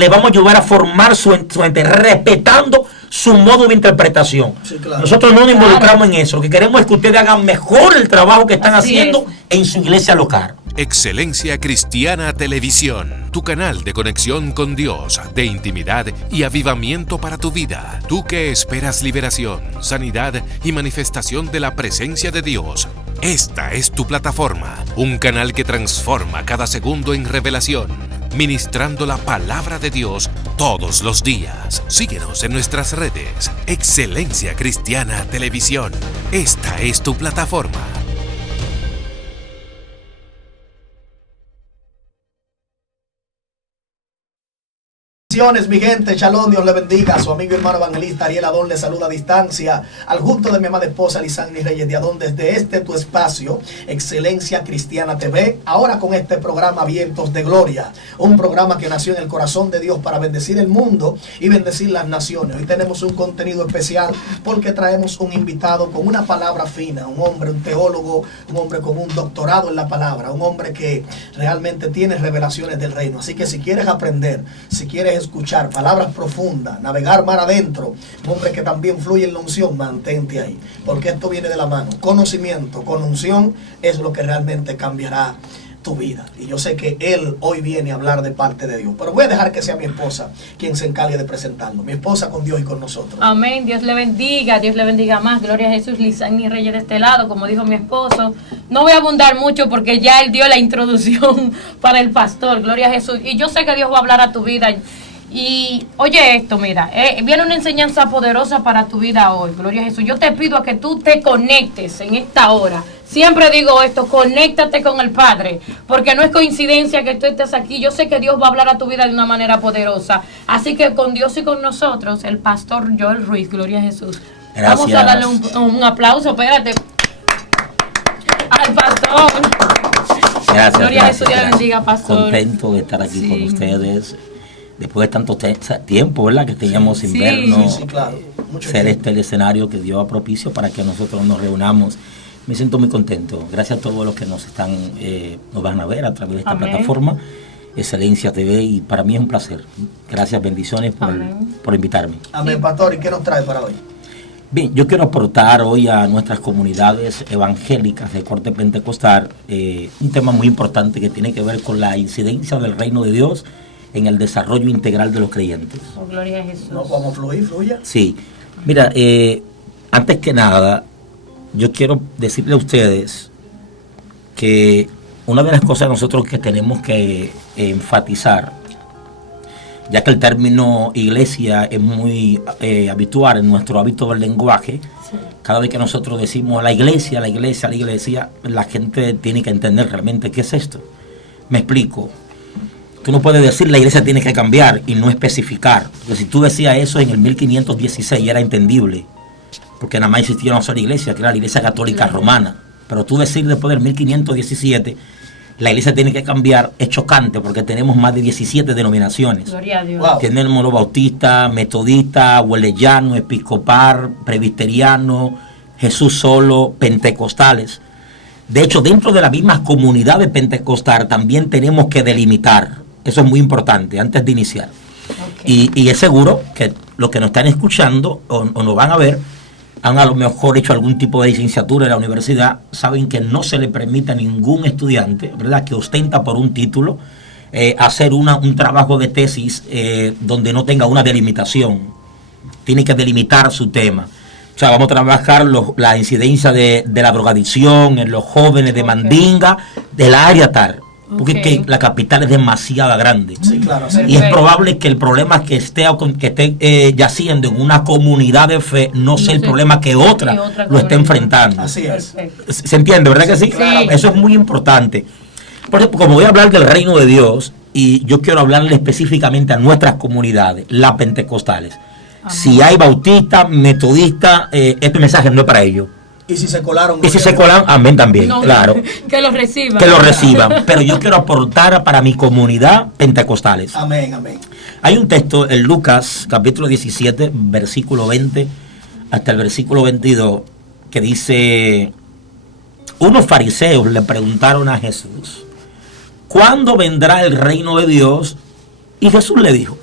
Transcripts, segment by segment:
le vamos a ayudar a formar su mente, respetando su modo de interpretación. Sí, claro. Nosotros no nos involucramos en eso. Lo que queremos es que ustedes hagan mejor el trabajo que están haciendo en su iglesia local. Excelencia Cristiana Televisión, tu canal de conexión con Dios, de intimidad y avivamiento para tu vida. Tú que esperas liberación, sanidad y manifestación de la presencia de Dios. Esta es tu plataforma, un canal que transforma cada segundo en revelación, ministrando la palabra de Dios todos los días. Síguenos en nuestras redes. Excelencia Cristiana Televisión. Esta es tu plataforma. Mi gente, shalom, Dios le bendiga. Su amigo y hermano evangelista Ariel Adón le saluda a distancia, al junto de mi amada esposa Lisandri Reyes de Adón, desde este tu espacio, Excelencia Cristiana TV, ahora con este programa Vientos de Gloria, un programa que nació en el corazón de Dios para bendecir el mundo y bendecir las naciones. Hoy tenemos un contenido especial porque traemos un invitado con una palabra fina, un hombre, un teólogo, un hombre con un doctorado en la palabra, un hombre que realmente tiene revelaciones del reino. Así que si quieres aprender, si quieres escuchar palabras profundas, navegar mar adentro, un hombre que también fluye en la unción, mantente ahí, porque esto viene de la mano. Conocimiento con unción es lo que realmente cambiará tu vida. Y yo sé que él hoy viene a hablar de parte de Dios, pero voy a dejar que sea mi esposa quien se encargue de presentarlo. Mi esposa con Dios y con nosotros. Amén. Dios le bendiga más. Gloria a Jesús. Lisandri Reyes de este lado, como dijo mi esposo. No voy a abundar mucho porque ya él dio la introducción para el pastor. Gloria a Jesús. Y yo sé que Dios va a hablar a tu vida. Y oye esto, mira, viene una enseñanza poderosa para tu vida hoy, gloria a Jesús. Yo te pido a que tú te conectes en esta hora. Siempre digo esto, conéctate con el Padre, porque no es coincidencia que tú estés aquí. Yo sé que Dios va a hablar a tu vida de una manera poderosa. Así que con Dios y con nosotros, el pastor Joel Ruiz, gloria a Jesús. Gracias. Vamos a darle un aplauso, espérate, al pastor. Gracias. Gloria a Jesús, Dios bendiga, pastor. Contento de estar aquí con ustedes. Después de tanto tiempo, ¿verdad? Que teníamos sin vernos, claro. Ser el escenario que Dios ha propicio para que nosotros nos reunamos. Me siento muy contento. Gracias a todos los que nos van a ver a través de esta plataforma, Excelencia TV, y para mí es un placer. Gracias, bendiciones por invitarme. Amén, pastor. ¿Y qué nos trae para hoy? Bien, yo quiero aportar hoy a nuestras comunidades evangélicas de corte pentecostal un tema muy importante que tiene que ver con la incidencia del reino de Dios en el desarrollo integral de los creyentes. Oh, gloria a Jesús. No podemos fluya. Sí. Mira, antes que nada, yo quiero decirle a ustedes que una de las cosas nosotros que tenemos que enfatizar, ya que el término iglesia es muy habitual en nuestro hábito del lenguaje, sí. Cada vez que nosotros decimos la iglesia, la gente tiene que entender realmente qué es esto. Me explico. Tú no puedes decir la iglesia tiene que cambiar y no especificar. Porque si tú decías eso en el 1516 era entendible. Porque nada más existía una sola iglesia, que era la iglesia católica romana. Pero tú decir después del 1517 la iglesia tiene que cambiar es chocante porque tenemos más de 17 denominaciones. Gloria a Dios. Wow. Tenemos los bautistas, metodistas, huelellanos, episcopal, presbiteriano, Jesús solo, pentecostales. De hecho, dentro de la misma comunidad de pentecostal también tenemos que delimitar. Eso es muy importante antes de iniciar. Okay. Y es seguro que los que nos están escuchando o nos van a ver, han a lo mejor hecho algún tipo de licenciatura en la universidad, saben que no se le permite a ningún estudiante, ¿verdad?, que ostenta por un título, hacer un trabajo de tesis donde no tenga una delimitación. Tiene que delimitar su tema. O sea, vamos a trabajar la incidencia de la drogadicción en los jóvenes de Mandinga, del área tal. Porque es que la capital es demasiado grande. Sí, claro, y es probable que el problema que esté yaciendo en una comunidad de fe no sea el problema que otra lo esté enfrentando. Así es. ¿Se entiende, verdad que sí? Claro. Eso es muy importante. Por ejemplo, como voy a hablar del reino de Dios, y yo quiero hablarle específicamente a nuestras comunidades, las pentecostales. Amén. Si hay bautistas, metodistas, este mensaje no es para ellos. Y si se colaron. Amén también, no, claro. Que lo reciban. Que lo reciban. Pero yo quiero aportar para mi comunidad pentecostales. Amén, amén. Hay un texto en Lucas, capítulo 17, versículo 20 hasta el versículo 22, que dice: unos fariseos le preguntaron a Jesús, ¿cuándo vendrá el reino de Dios? Y Jesús le dijo,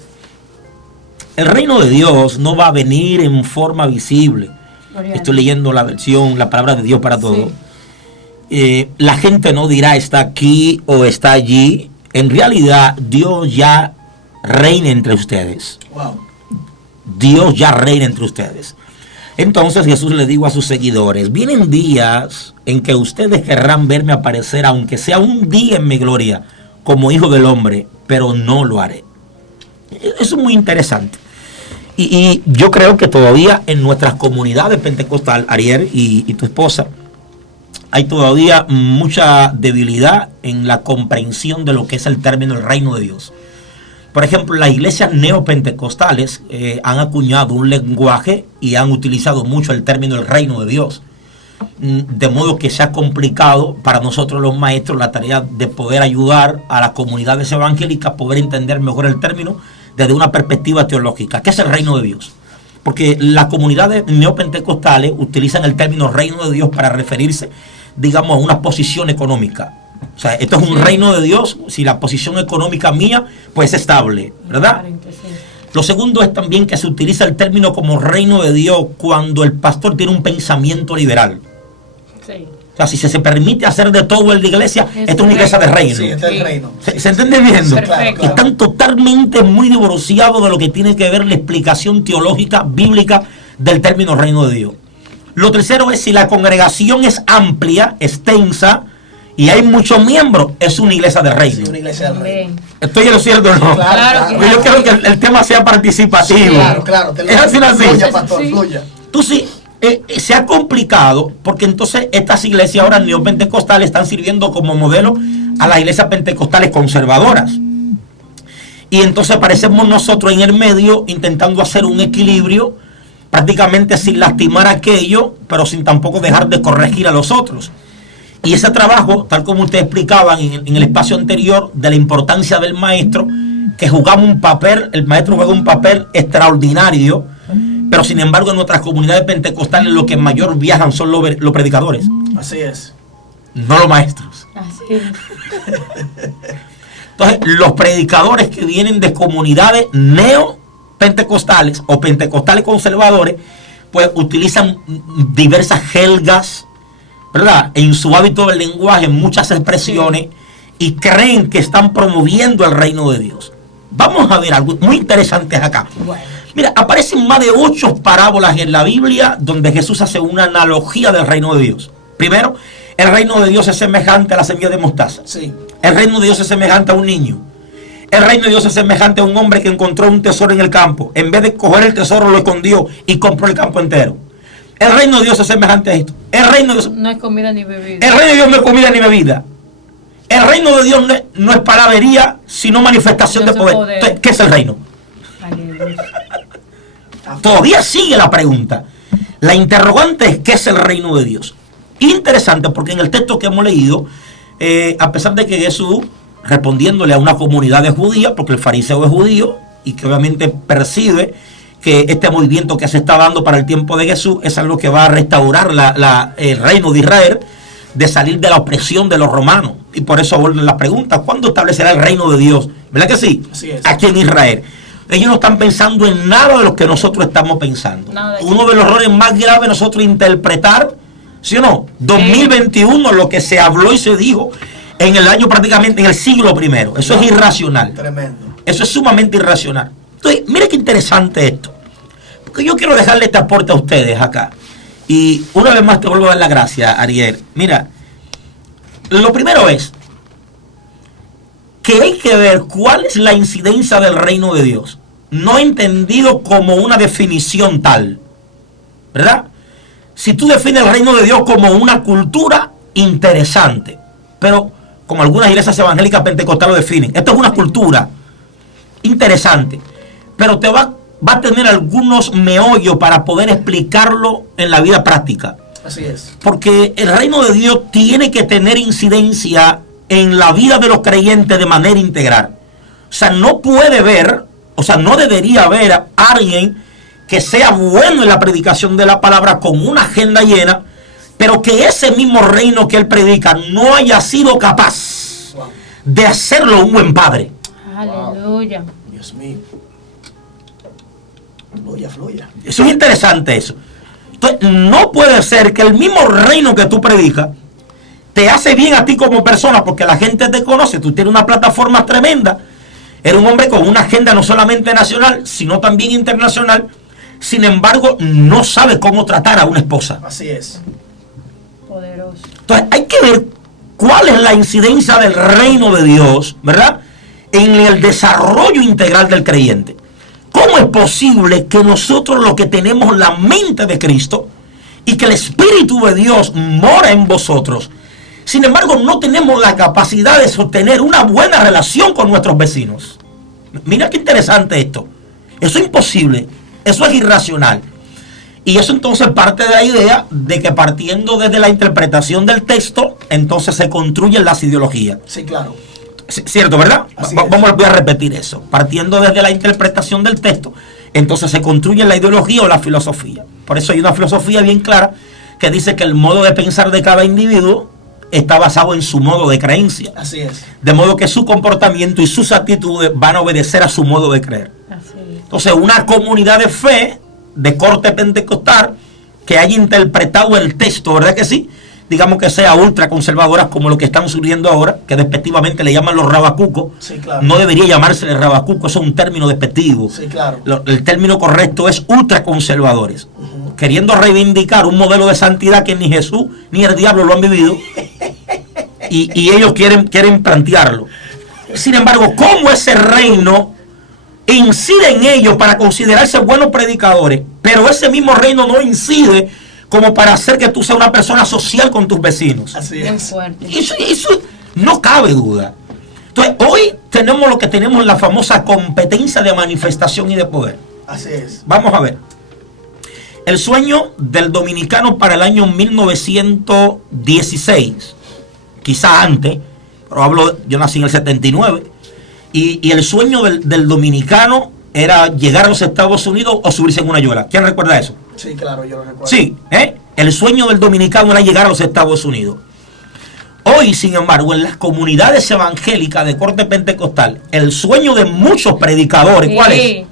El reino de Dios no va a venir en forma visible. Estoy leyendo la versión, la palabra de Dios para todos. Sí. La gente no dirá está aquí o está allí. En realidad, Dios ya reina entre ustedes. Wow. Dios ya reina entre ustedes. Entonces Jesús le dijo a sus seguidores, vienen días en que ustedes querrán verme aparecer, aunque sea un día en mi gloria, como hijo del hombre, pero no lo haré. Eso es muy interesante. Y yo creo que todavía en nuestras comunidades pentecostal, Ariel y tu esposa, hay todavía mucha debilidad en la comprensión de lo que es el término del reino de Dios. Por ejemplo, las iglesias neopentecostales han acuñado un lenguaje y han utilizado mucho el término del reino de Dios. De modo que se ha complicado para nosotros los maestros la tarea de poder ayudar a las comunidades evangélicas a poder entender mejor el término desde una perspectiva teológica. ¿Qué es el reino de Dios? Porque las comunidades neopentecostales utilizan el término reino de Dios para referirse, digamos, a una posición económica. O sea, esto es un reino de Dios si la posición económica mía pues es estable, ¿verdad? Lo segundo es también que se utiliza el término como reino de Dios cuando el pastor tiene un pensamiento liberal. Sí. O sea, si se permite hacer de todo en la iglesia, esto es una iglesia de reino. Sí, este es el reino. ¿Se entiende viendo? Perfecto. Están totalmente muy divorciados de lo que tiene que ver la explicación teológica, bíblica del término reino de Dios. Lo tercero es si la congregación es amplia, extensa, y hay muchos miembros, es una iglesia de reino. Sí, una iglesia del reino. ¿Estoy en lo cierto o no? Claro. Yo quiero que el tema sea participativo. Sí, claro. Es así. Fluya, pastor, fluya. Tú sí. Se ha complicado porque entonces estas iglesias ahora neopentecostales están sirviendo como modelo a las iglesias pentecostales conservadoras. Y entonces aparecemos nosotros en el medio intentando hacer un equilibrio prácticamente sin lastimar a aquello, pero sin tampoco dejar de corregir a los otros. Y ese trabajo, tal como ustedes explicaban en el espacio anterior, de la importancia del maestro, que jugamos un papel, el maestro juega un papel extraordinario, pero sin embargo en nuestras comunidades pentecostales los que mayor viajan son los predicadores. Así es. No los maestros. Así es. Entonces, los predicadores que vienen de comunidades neopentecostales o pentecostales conservadores, pues utilizan diversas jergas, ¿verdad? En su hábito del lenguaje, muchas expresiones, y creen que están promoviendo el reino de Dios. Vamos a ver algo muy interesante acá. Bueno. Mira, aparecen más de 8 parábolas en la Biblia donde Jesús hace una analogía del reino de Dios. Primero, el reino de Dios es semejante a la semilla de mostaza. Sí. El reino de Dios es semejante a un niño. El reino de Dios es semejante a un hombre que encontró un tesoro en el campo. En vez de coger el tesoro, lo escondió y compró el campo entero. El reino de Dios es semejante a esto. El reino de Dios no es comida ni bebida. El reino de Dios no es comida ni bebida. El reino de Dios no es palabrería, sino manifestación de poder. Entonces, ¿qué es el reino? Aleluya. Todavía sigue la pregunta. La interrogante es ¿qué es el reino de Dios? Interesante porque en el texto que hemos leído, a pesar de que Jesús, respondiéndole a una comunidad de judías, porque el fariseo es judío y que obviamente percibe que este movimiento que se está dando para el tiempo de Jesús es algo que va a restaurar el reino de Israel, de salir de la opresión de los romanos. Y por eso vuelven las preguntas, ¿cuándo establecerá el reino de Dios? ¿Verdad que sí? Así es. Aquí en Israel. Ellos no están pensando en nada de lo que nosotros estamos pensando. Uno de los errores más graves nosotros interpretar, ¿sí o no? 2021, lo que se habló y se dijo en el año prácticamente, en el siglo I. Eso es irracional. Tremendo. Eso es sumamente irracional. Entonces, mire qué interesante esto. Porque yo quiero dejarle este aporte a ustedes acá. Y una vez más te vuelvo a dar la gracia, Ariel. Mira, lo primero es que hay que ver cuál es la incidencia del reino de Dios. No entendido como una definición tal, ¿verdad? Si tú defines el reino de Dios como una cultura, interesante. Pero como algunas iglesias evangélicas pentecostales lo definen, esto es una cultura interesante. Pero te va a tener algunos meollos para poder explicarlo en la vida práctica. Así es. Porque el reino de Dios tiene que tener incidencia en la vida de los creyentes de manera integral. O sea, no puede ver, o sea, no debería haber a alguien que sea bueno en la predicación de la palabra con una agenda llena, pero que ese mismo reino que él predica no haya sido capaz de hacerlo un buen padre. Aleluya. Dios mío. Fluya, fluya. Eso es interesante eso. Entonces, no puede ser que el mismo reino que tú predicas te hace bien a ti como persona porque la gente te conoce, tú tienes una plataforma tremenda, eres un hombre con una agenda no solamente nacional, sino también internacional, sin embargo, no sabe cómo tratar a una esposa. Así es. Poderoso. Entonces, hay que ver cuál es la incidencia del reino de Dios, ¿verdad?, en el desarrollo integral del creyente. ¿Cómo es posible que nosotros, los que tenemos la mente de Cristo y que el Espíritu de Dios mora en vosotros, sin embargo no tenemos la capacidad de sostener una buena relación con nuestros vecinos? Mira qué interesante esto. Eso es imposible, eso es irracional. Y eso entonces parte de la idea de que partiendo desde la interpretación del texto, entonces se construyen las ideologías. Sí, claro. Cierto, ¿verdad? Voy a repetir eso. Partiendo desde la interpretación del texto, entonces se construye la ideología o la filosofía. Por eso hay una filosofía bien clara que dice que el modo de pensar de cada individuo está basado en su modo de creencia. Así es. De modo que su comportamiento y sus actitudes van a obedecer a su modo de creer. Así es. Entonces, una comunidad de fe de corte pentecostal que haya interpretado el texto, ¿verdad que sí?, digamos que sea ultra conservadoras como lo que están surgiendo ahora, que despectivamente le llaman los rabacucos. Sí, claro. No debería llamarse rabacuco, eso es un término despectivo. Sí, claro. El término correcto es ultra conservadores, queriendo reivindicar un modelo de santidad que ni Jesús ni el diablo lo han vivido, y ellos quieren plantearlo. Sin embargo, ¿cómo ese reino incide en ellos para considerarse buenos predicadores, pero ese mismo reino no incide como para hacer que tú seas una persona social con tus vecinos? Así Muy es. fuerte. Eso no cabe duda. Entonces, hoy tenemos lo que tenemos, la famosa competencia de manifestación y de poder. Así es. Vamos a ver. El sueño del dominicano para el año 1916, quizá antes, pero yo nací en el 79, y el sueño del dominicano era llegar a los Estados Unidos o subirse en una yola. ¿Quién recuerda eso? Sí, claro, yo lo recuerdo. Sí, el sueño del dominicano era llegar a los Estados Unidos. Hoy, sin embargo, en las comunidades evangélicas de corte pentecostal, el sueño de muchos predicadores, ¿cuál es?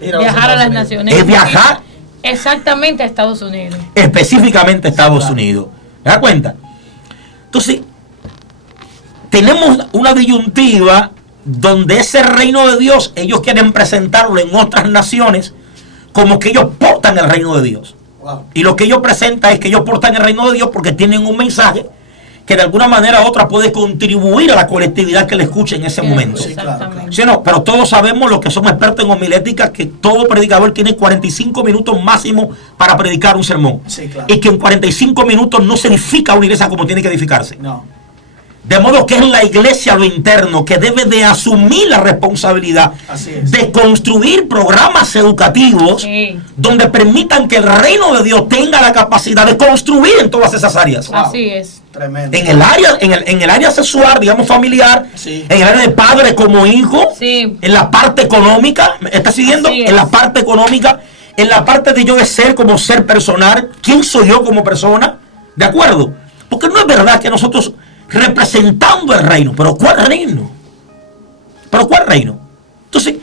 Viajar a las naciones. Es viajar Exactamente a Estados Unidos. específicamente a Estados claro. Unidos. ¿Te das cuenta? Entonces, tenemos una disyuntiva donde ese reino de Dios, ellos quieren presentarlo en otras naciones como que ellos portan el reino de Dios. Wow. Y lo que ellos presentan es que ellos portan el reino de Dios porque tienen un mensaje que de alguna manera u otra puede contribuir a la colectividad que le escuche en ese momento. Sí, claro, claro. ¿Sí o no? Pero todos sabemos, los que somos expertos en homilética, que todo predicador tiene 45 minutos máximo para predicar un sermón. Sí, claro. Y que en 45 minutos no se edifica una iglesia como tiene que edificarse. No. De modo que es la iglesia lo interno que debe de asumir la responsabilidad Así es. de construir programas educativos Sí. donde permitan que el reino de Dios tenga la capacidad de construir en todas esas áreas. Wow. Así es. Tremendo. En el área, en el área sexual, digamos familiar, Sí. en el área de padre como hijo, Sí. en la parte económica, ¿me está siguiendo? Así es. En la parte económica, en la parte de yo de ser como ser personal, ¿quién soy yo como persona? ¿De acuerdo? Porque no es verdad que nosotros representando el reino, pero ¿cuál reino? ¿Pero cuál reino? Entonces,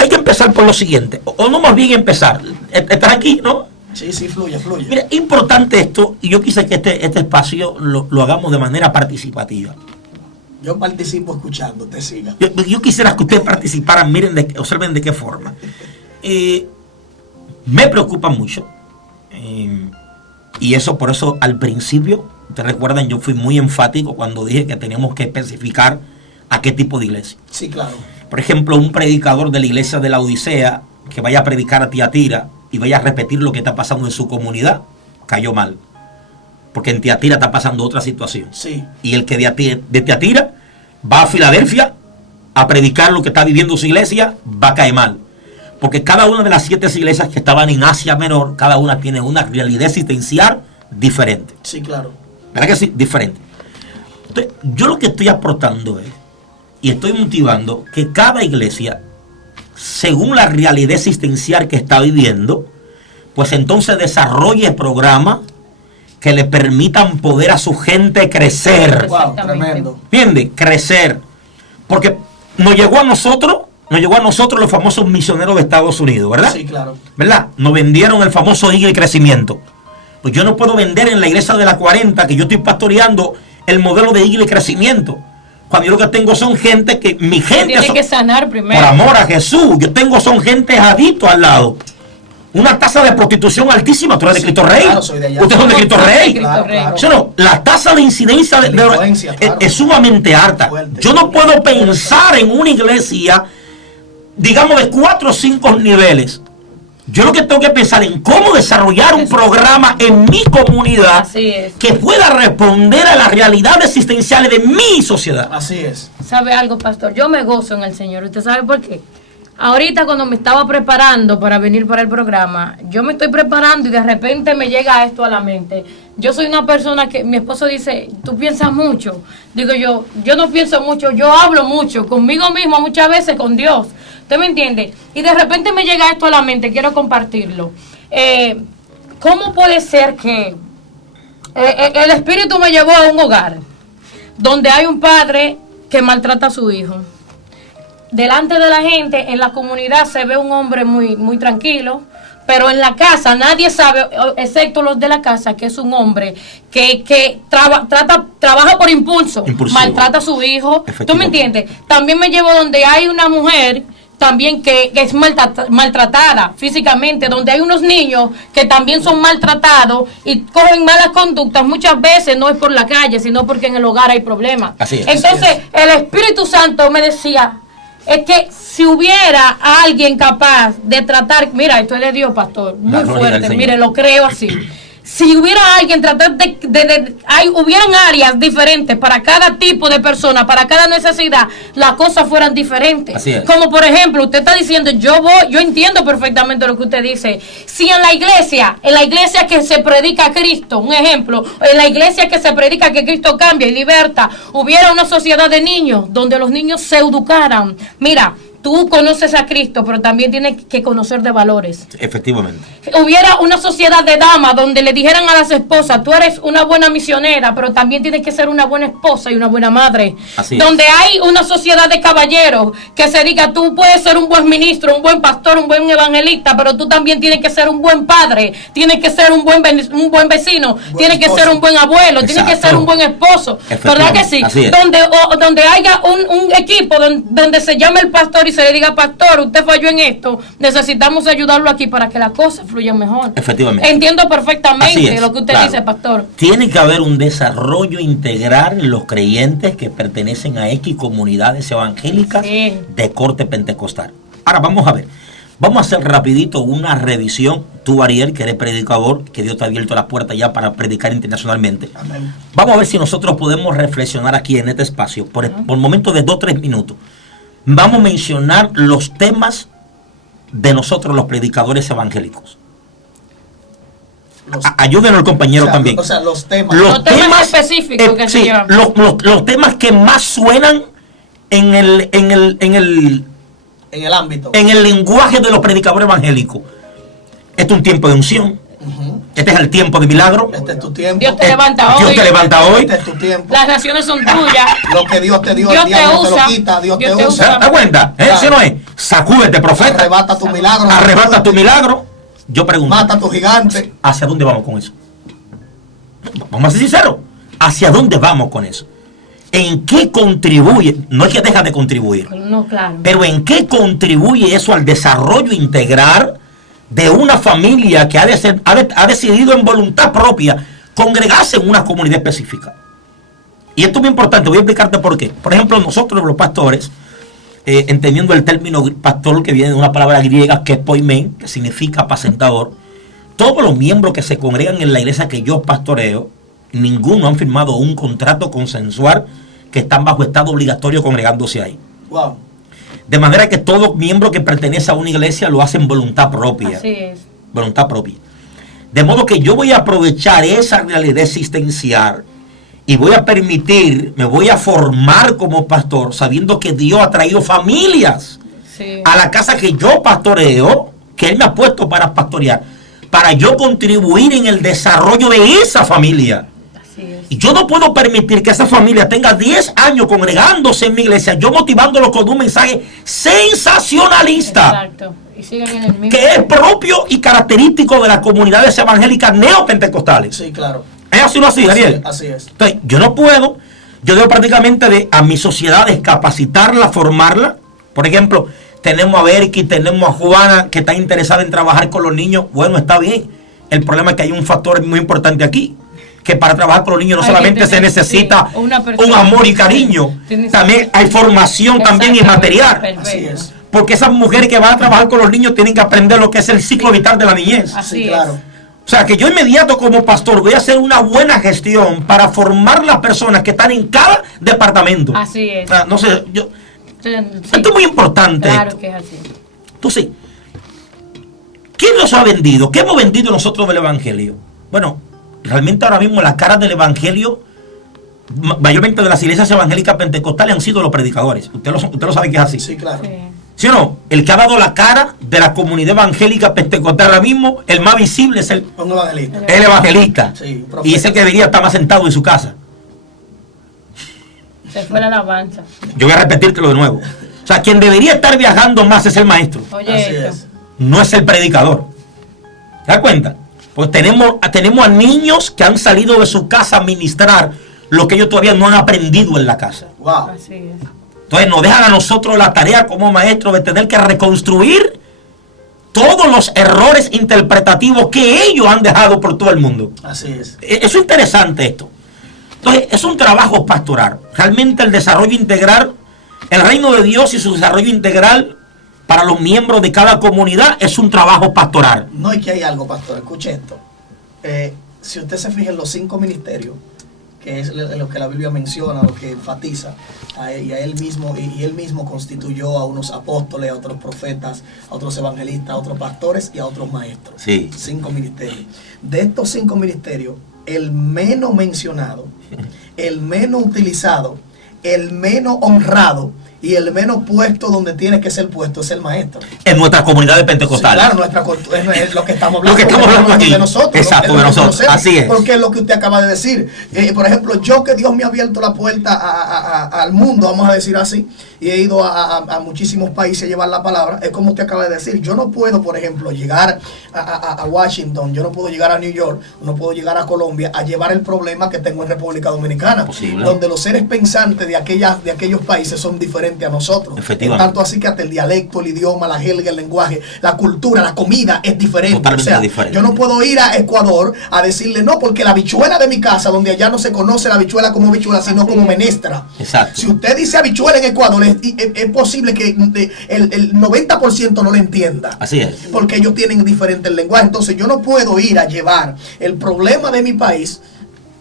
hay que empezar por lo siguiente, o no más bien empezar. ¿Estás aquí, no? Sí, sí, fluye, fluye. Mira, importante esto, y yo quise que este espacio lo hagamos de manera participativa. Yo participo escuchando, te siga. Yo quisiera que ustedes participaran, observen de qué forma. Me preocupa mucho, y eso por eso al principio, te recuerdan, yo fui muy enfático cuando dije que teníamos que especificar a qué tipo de iglesia. Sí, claro. Por ejemplo, un predicador de la iglesia de la Odisea que vaya a predicar a Tiatira y vaya a repetir lo que está pasando en su comunidad, cayó mal. Porque en Tiatira está pasando otra situación. Sí. Y el que de Tiatira va a Filadelfia a predicar lo que está viviendo su iglesia, va a caer mal. Porque cada una de las 7 iglesias que estaban en Asia Menor, cada una tiene una realidad existencial diferente. Sí, claro. ¿Verdad que sí? Diferente. Entonces, yo lo que estoy aportando es, y estoy motivando, que cada iglesia, según la realidad existencial que está viviendo, pues entonces desarrolle programas que le permitan poder a su gente crecer. Wow, Exactamente. tremendo. ¿Entiendes? Crecer. Porque nos llegó a nosotros nos llegó a nosotros los famosos misioneros de Estados Unidos, ¿verdad? Sí, claro. ¿Verdad? Nos vendieron el famoso Iglesia y Crecimiento. Pues yo no puedo vender en la iglesia de la 40, que yo estoy pastoreando, el modelo de Iglesia y Crecimiento. Cuando yo lo que tengo son gente que, mi gente... Tiene que sanar primero. Por amor a Jesús, yo tengo son gente adictos al lado. Una tasa de prostitución altísima. Tú eres de Cristo Rey. Claro, soy de allá. Ustedes son de Cristo Rey. Claro, claro. ¿Sí o no? La tasa de incidencia Claro. es sumamente alta. Fuerte. Yo no puedo pensar en una iglesia, digamos, de 4 o 5 niveles. Yo lo que tengo que pensar en cómo desarrollar un programa en mi comunidad Así es. que pueda responder a las realidades existenciales de mi sociedad. Así es. ¿Sabe algo, pastor? Yo me gozo en el Señor. ¿Usted sabe por qué? Ahorita cuando me estaba preparando para venir para el programa, yo me estoy preparando y de repente me llega esto a la mente. Yo soy una persona que mi esposo dice, tú piensas mucho. Digo yo no pienso mucho, yo hablo mucho, conmigo mismo, muchas veces con Dios. ¿Usted me entiende? Y de repente me llega esto a la mente, quiero compartirlo. ¿Cómo puede ser que el Espíritu me llevó a un hogar donde hay un padre que maltrata a su hijo? Delante de la gente, en la comunidad se ve un hombre muy, muy tranquilo, pero en la casa nadie sabe, excepto los de la casa, que es un hombre que trabaja por impulso, Impulsivo. maltrata a su hijo. ¿Tú me entiendes? También me llevo donde hay una mujer también que es maltratada físicamente, donde hay unos niños que también son maltratados y cogen malas conductas. Muchas veces no es por la calle, sino porque en el hogar hay problemas. Así es. Entonces, el Espíritu Santo me decía, es que si hubiera alguien capaz de tratar, mira, esto es de Dios, pastor, muy La gloria del fuerte, Señor. mire, lo creo así. Si hubiera alguien tratar hubieran áreas diferentes para cada tipo de persona, para cada necesidad, las cosas fueran diferentes. Así es. Como por ejemplo, usted está diciendo, yo entiendo perfectamente lo que usted dice. Si en la iglesia que se predica a Cristo, un ejemplo, en la iglesia que se predica que Cristo cambia y liberta, hubiera una sociedad de niños donde los niños se educaran. Mira, tú conoces a Cristo, pero también tienes que conocer de valores. Efectivamente. Hubiera una sociedad de damas donde le dijeran a las esposas, tú eres una buena misionera, pero también tienes que ser una buena esposa y una buena madre. Así es. Donde hay una sociedad de caballeros que se diga, tú puedes ser un buen ministro, un buen pastor, un buen evangelista, pero tú también tienes que ser un buen padre, tienes que ser un buen vecino, tienes que ser un buen abuelo, tienes que ser un buen esposo. ¿Verdad que sí? Así es. Donde haya un equipo donde se llame el pastor y se le diga, pastor, usted falló en esto, necesitamos ayudarlo aquí para que las cosas fluyan mejor. Efectivamente. Entiendo Así perfectamente es, lo que usted claro. dice, pastor. Tiene que haber un desarrollo integral en los creyentes que pertenecen a X comunidades evangélicas Sí. de corte pentecostal. Ahora vamos a ver. Vamos a hacer rapidito una revisión. Tú, Ariel, que eres predicador, que Dios te ha abierto las puertas ya para predicar internacionalmente. Amén. Vamos a ver si nosotros podemos reflexionar aquí en este espacio por momento de 2 o 3 minutos. Vamos a mencionar los temas de nosotros los predicadores evangélicos. Ayúdenos el compañero también. O sea, los temas. Los temas específicos que se sí, llevan. los temas que más suenan en el ámbito. en el lenguaje de los predicadores evangélicos. Este es un tiempo de unción. Este es el tiempo de milagro. Este es tu tiempo. Dios te levanta hoy. Dios te levanta hoy. Este es tu tiempo. Las naciones son tuyas. Lo que Dios te dio, Dios el diablo te te lo usa. quita. Dios te Dios te usa. usa. ¿Te das cuenta? Claro. ¿Sí no es? Sacúdete, profeta. Arrebata tu milagro. Arrebata tu milagro. Yo pregunto, Mata a tu gigante. ¿hacia dónde vamos con eso? Vamos a ser sinceros. ¿Hacia dónde vamos con eso? ¿En qué contribuye? No es que deja de contribuir, No, claro. pero ¿en qué contribuye eso al desarrollo integral de una familia que ha decidido en voluntad propia congregarse en una comunidad específica? Y esto es muy importante, voy a explicarte por qué. Por ejemplo, nosotros los pastores, entendiendo el término pastor que viene de una palabra griega que es poimen, que significa apacentador, todos los miembros que se congregan en la iglesia que yo pastoreo, ninguno han firmado un contrato consensual que están bajo estado obligatorio congregándose ahí. Wow. De manera que todo miembro que pertenece a una iglesia lo hace en voluntad propia. Así es. Voluntad propia. De modo que yo voy a aprovechar esa realidad existencial y voy a permitir, me voy a formar como pastor, sabiendo que Dios ha traído familias Sí. a la casa que yo pastoreo, que Él me ha puesto para pastorear, para yo contribuir en el desarrollo de esa familia. Así es. Y yo no puedo permitir que esa familia tenga 10 años congregándose en mi iglesia, yo motivándolo con un mensaje sensacionalista. Exacto. Y siguen en el mismo. Que es propio y característico de las comunidades evangélicas neopentecostales. Sí, claro. ¿Es así o no así, Daniel? Así es. Entonces, yo no puedo, yo debo prácticamente a mi sociedad descapacitarla, formarla. Por ejemplo, tenemos a Berky, tenemos a Juana que está interesada en trabajar con los niños. Bueno, está bien. El problema es que hay un factor muy importante aquí, que para trabajar con los niños no solamente se necesita un amor y cariño, también hay formación también inmaterial. Así es. Porque esas mujeres que van a trabajar con los niños tienen que aprender lo que es el ciclo vital de la niñez. Así claro. O sea, que yo inmediato como pastor voy a hacer una buena gestión para formar las personas que están en cada departamento. Así es. O sea, no sé, yo... Sí. Esto es muy importante. Claro esto. que es así. Entonces, ¿quién nos ha vendido? ¿Qué hemos vendido nosotros del Evangelio? Bueno, realmente ahora mismo la cara del Evangelio, mayormente de las iglesias evangélicas pentecostales, han sido los predicadores. Usted lo sabe que es así. Sí, claro. Sí. ¿Sí o no? El que ha dado la cara de la comunidad evangélica pentecostal ahora mismo, el más visible es el evangelista. El evangelista. Sí, y ese que debería estar más sentado en su casa. Se fue la alabanza. Yo voy a repetírtelo de nuevo. O sea, quien debería estar viajando más es el maestro. Oye, Así esto. es. No es el predicador. ¿Se da cuenta? Pues tenemos a niños que han salido de su casa a ministrar lo que ellos todavía no han aprendido en la casa. Wow. Así es. Entonces nos dejan a nosotros la tarea como maestros de tener que reconstruir todos los errores interpretativos que ellos han dejado por todo el mundo. Así es. Es interesante esto. Entonces es un trabajo pastoral. Realmente el desarrollo integral, el reino de Dios y su desarrollo integral para los miembros de cada comunidad es un trabajo pastoral. No, y que hay algo, pastor, escuche esto. Si usted se fija en los 5 ministerios, que es lo que la Biblia menciona, lo que enfatiza, y él mismo constituyó a unos apóstoles, a otros profetas, a otros evangelistas, a otros pastores y a otros maestros. Sí. 5 ministerios. De estos 5 ministerios, el menos mencionado, el menos utilizado, el menos honrado y el menos puesto donde tiene que ser puesto es el maestro. En nuestra comunidad de pentecostales. Sí, claro, es lo que estamos hablando. Lo que estamos hablando aquí. De nosotros. Exacto, de nosotros. Así es. Porque es lo que usted acaba de decir. Por ejemplo, yo que Dios me ha abierto la puerta al mundo, vamos a decir así, y he ido a muchísimos países a llevar la palabra, es como usted acaba de decir. Yo no puedo, por ejemplo, llegar a Washington, yo no puedo llegar a New York, no puedo llegar a Colombia a llevar el problema que tengo en República Dominicana. Posible. Donde los seres pensantes de aquellos países son diferentes a nosotros. Efectivamente. Tanto así que hasta el dialecto, el idioma, la jerga, el lenguaje, la cultura, la comida es diferente. Totalmente diferente. Yo no puedo ir a Ecuador a decirle no, porque la habichuela de mi casa, donde allá no se conoce la habichuela como habichuela, sino como menestra. Exacto. Si usted dice habichuela en Ecuador, es posible que el 90% no le entienda. Así es. Porque ellos tienen diferentes lenguajes. Entonces yo no puedo ir a llevar el problema de mi país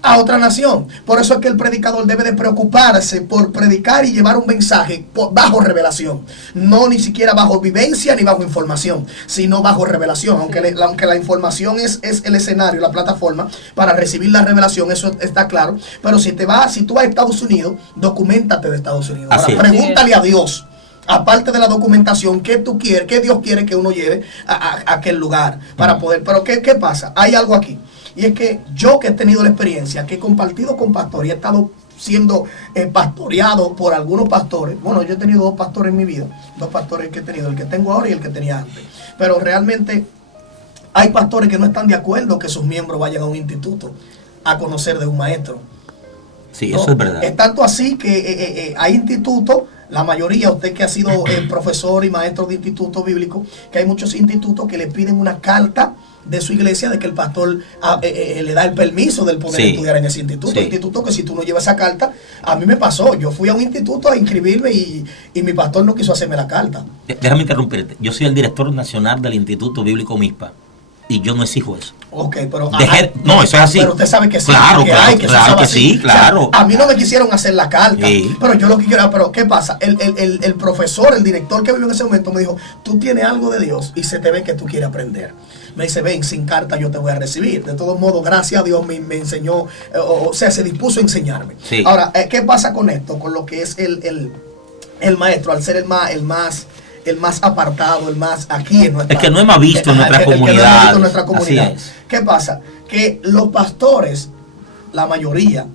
a otra nación. Por eso es que el predicador debe de preocuparse por predicar y llevar un mensaje bajo revelación. No ni siquiera bajo vivencia ni bajo información, sino bajo revelación. Aunque la información es el escenario, la plataforma para recibir la revelación, eso está claro. Pero si tú vas a Estados Unidos, documéntate de Estados Unidos. Ahora, pregúntale a Dios. Aparte de la documentación, ¿qué tú quieres? ¿Qué Dios quiere que uno lleve a aquel lugar para poder? Pero ¿qué pasa? Hay algo aquí. Y es que yo que he tenido la experiencia, que he compartido con pastores y he estado siendo pastoreado por algunos pastores. Bueno, yo he tenido 2 pastores en mi vida. 2 pastores que he tenido, el que tengo ahora y el que tenía antes. Pero realmente hay pastores que no están de acuerdo que sus miembros vayan a un instituto a conocer de un maestro. Sí, eso es verdad. Es tanto así que hay institutos, la mayoría, usted que ha sido profesor y maestro de institutos bíblicos, que hay muchos institutos que le piden una carta de su iglesia de que el pastor le da el permiso del poder estudiar en ese instituto. Sí. Instituto que si tú no llevas esa carta, a mí me pasó. Yo fui a un instituto a inscribirme y mi pastor no quiso hacerme la carta. Déjame interrumpirte. Yo soy el director nacional del Instituto Bíblico MISPA y yo no exijo eso. Ok, pero... no, eso es así. Pero usted sabe que sí. Claro, que claro, hay, que claro que así. sí, claro. O sea, a mí no me quisieron hacer la carta, Sí. pero yo lo que quiero... Pero ¿qué pasa? El profesor, el director que vivió en ese momento me dijo, tú tienes algo de Dios y se te ve que tú quieres aprender. Me dice, ven, sin carta yo te voy a recibir. De todos modos, gracias a Dios me enseñó, o sea, se dispuso a enseñarme. Sí. Ahora, ¿qué pasa con esto? Con lo que es el maestro, al ser el más apartado, el más aquí en nuestra... El que no es más visto en nuestra comunidad. Así es. ¿Qué pasa? Que los pastores, la mayoría,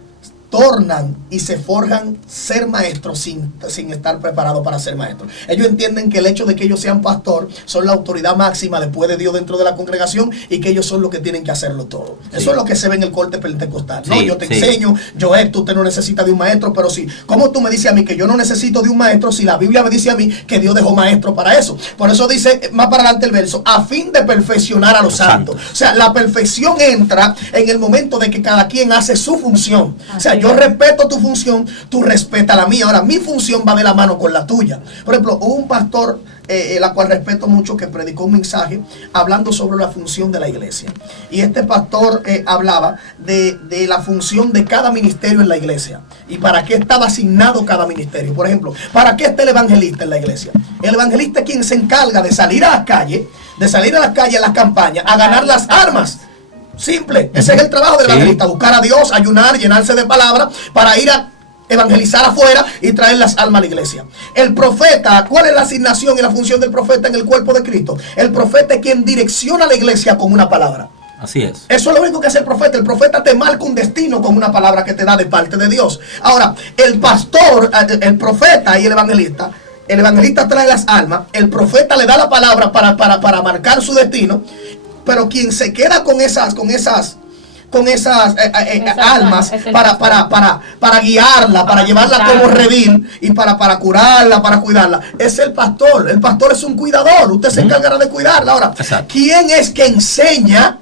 tornan y se forjan ser maestros sin estar preparados para ser maestros. Ellos entienden que el hecho de que ellos sean pastor son la autoridad máxima después de Dios dentro de la congregación y que ellos son los que tienen que hacerlo todo. Sí. Eso es lo que se ve en el corte pentecostal. Sí, no, yo te enseño, yo esto, usted no necesita de un maestro, pero sí. ¿Cómo tú me dices a mí que yo no necesito de un maestro si la Biblia me dice a mí que Dios dejó maestro para eso? Por eso dice más para adelante el verso, a fin de perfeccionar a los santos. O sea, la perfección entra en el momento de que cada quien hace su función. O sea, yo respeto tu función, tú respetas la mía. Ahora, mi función va de la mano con la tuya. Por ejemplo, hubo un pastor, la cual respeto mucho, que predicó un mensaje hablando sobre la función de la iglesia. Y este pastor hablaba de la función de cada ministerio en la iglesia. Y para qué estaba asignado cada ministerio. Por ejemplo, ¿para qué está el evangelista en la iglesia? El evangelista es quien se encarga de salir a las calles, a las campañas, a ganar las armas. Simple, ese es el trabajo del evangelista, buscar a Dios, ayunar, llenarse de palabra para ir a evangelizar afuera y traer las almas a la iglesia. El profeta, ¿cuál es la asignación y la función del profeta en el cuerpo de Cristo? El profeta es quien direcciona a la iglesia con una palabra. Así es. Eso es lo único que hace el profeta. El profeta te marca un destino con una palabra que te da de parte de Dios. Ahora, el pastor, el profeta y el evangelista trae las almas, el profeta le da la palabra para marcar su destino. Pero quien se queda con esas almas para guiarla, para llevarla como redil y para curarla, para cuidarla, es el pastor. El pastor es un cuidador. Usted se encargará de cuidarla. Ahora, ¿quién es que enseña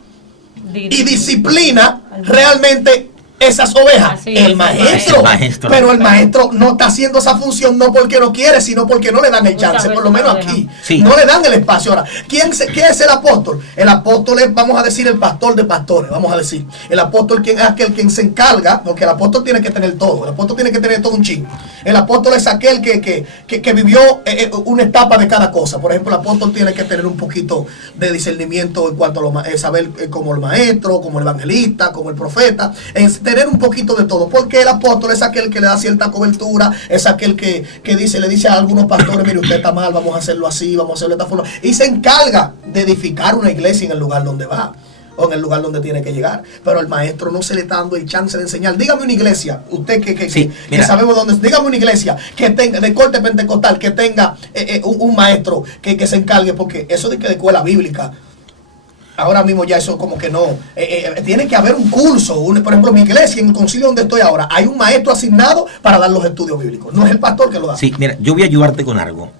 y disciplina realmente esas ovejas? El maestro. Pero el maestro no está haciendo esa función no porque no quiere, sino porque no le dan el chance. Por lo menos aquí no le dan el espacio. Ahora, ¿quién es el apóstol? El apóstol es, vamos a decir, el pastor de pastores. Vamos a decir, el apóstol es aquel quien se encarga, porque el apóstol tiene que tener todo. El apóstol tiene que tener todo un chingo. El apóstol es aquel que vivió una etapa de cada cosa. Por ejemplo, el apóstol tiene que tener un poquito de discernimiento en cuanto a saber como el maestro, como el evangelista, como el profeta, tener un poquito de todo, porque el apóstol es aquel que le da cierta cobertura, es aquel que le dice a algunos pastores, mire, usted está mal, vamos a hacerlo así, vamos a hacerlo de esta forma, y se encarga de edificar una iglesia en el lugar donde va, o en el lugar donde tiene que llegar. Pero al maestro no se le está dando el chance de enseñar. Dígame una iglesia, usted que sabemos dónde, dígame una iglesia que tenga, de corte pentecostal, que tenga un maestro que se encargue, porque eso de escuela bíblica, ahora mismo ya eso como que no. Tiene que haber un curso. Por ejemplo, en mi iglesia, en el concilio donde estoy ahora, hay un maestro asignado para dar los estudios bíblicos. No es el pastor que lo da. Sí, mira, yo voy a ayudarte con algo.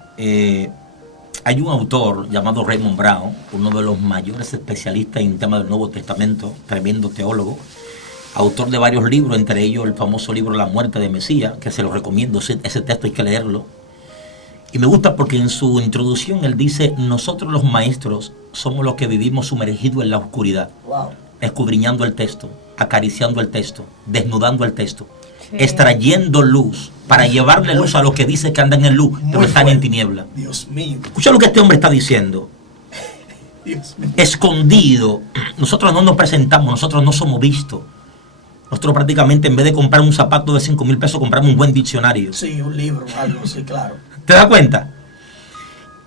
Hay un autor llamado Raymond Brown, uno de los mayores especialistas en temas del Nuevo Testamento, tremendo teólogo, autor de varios libros, entre ellos el famoso libro La muerte de Mesías, que se lo recomiendo, ese texto hay que leerlo. Y me gusta porque en su introducción él dice, nosotros los maestros somos los que vivimos sumergidos en la oscuridad, escudriñando el texto, acariciando el texto, desnudando el texto, extrayendo luz para llevarle luz a los que dicen que andan en luz, pero están en tiniebla. Dios mío. Escucha lo que este hombre está diciendo. Dios mío. Escondido. Nosotros no nos presentamos, nosotros no somos vistos. Nosotros prácticamente en vez de comprar un zapato de 5,000 pesos, compramos un buen diccionario. Sí, un libro, algo, sí, claro. ¿Te das cuenta?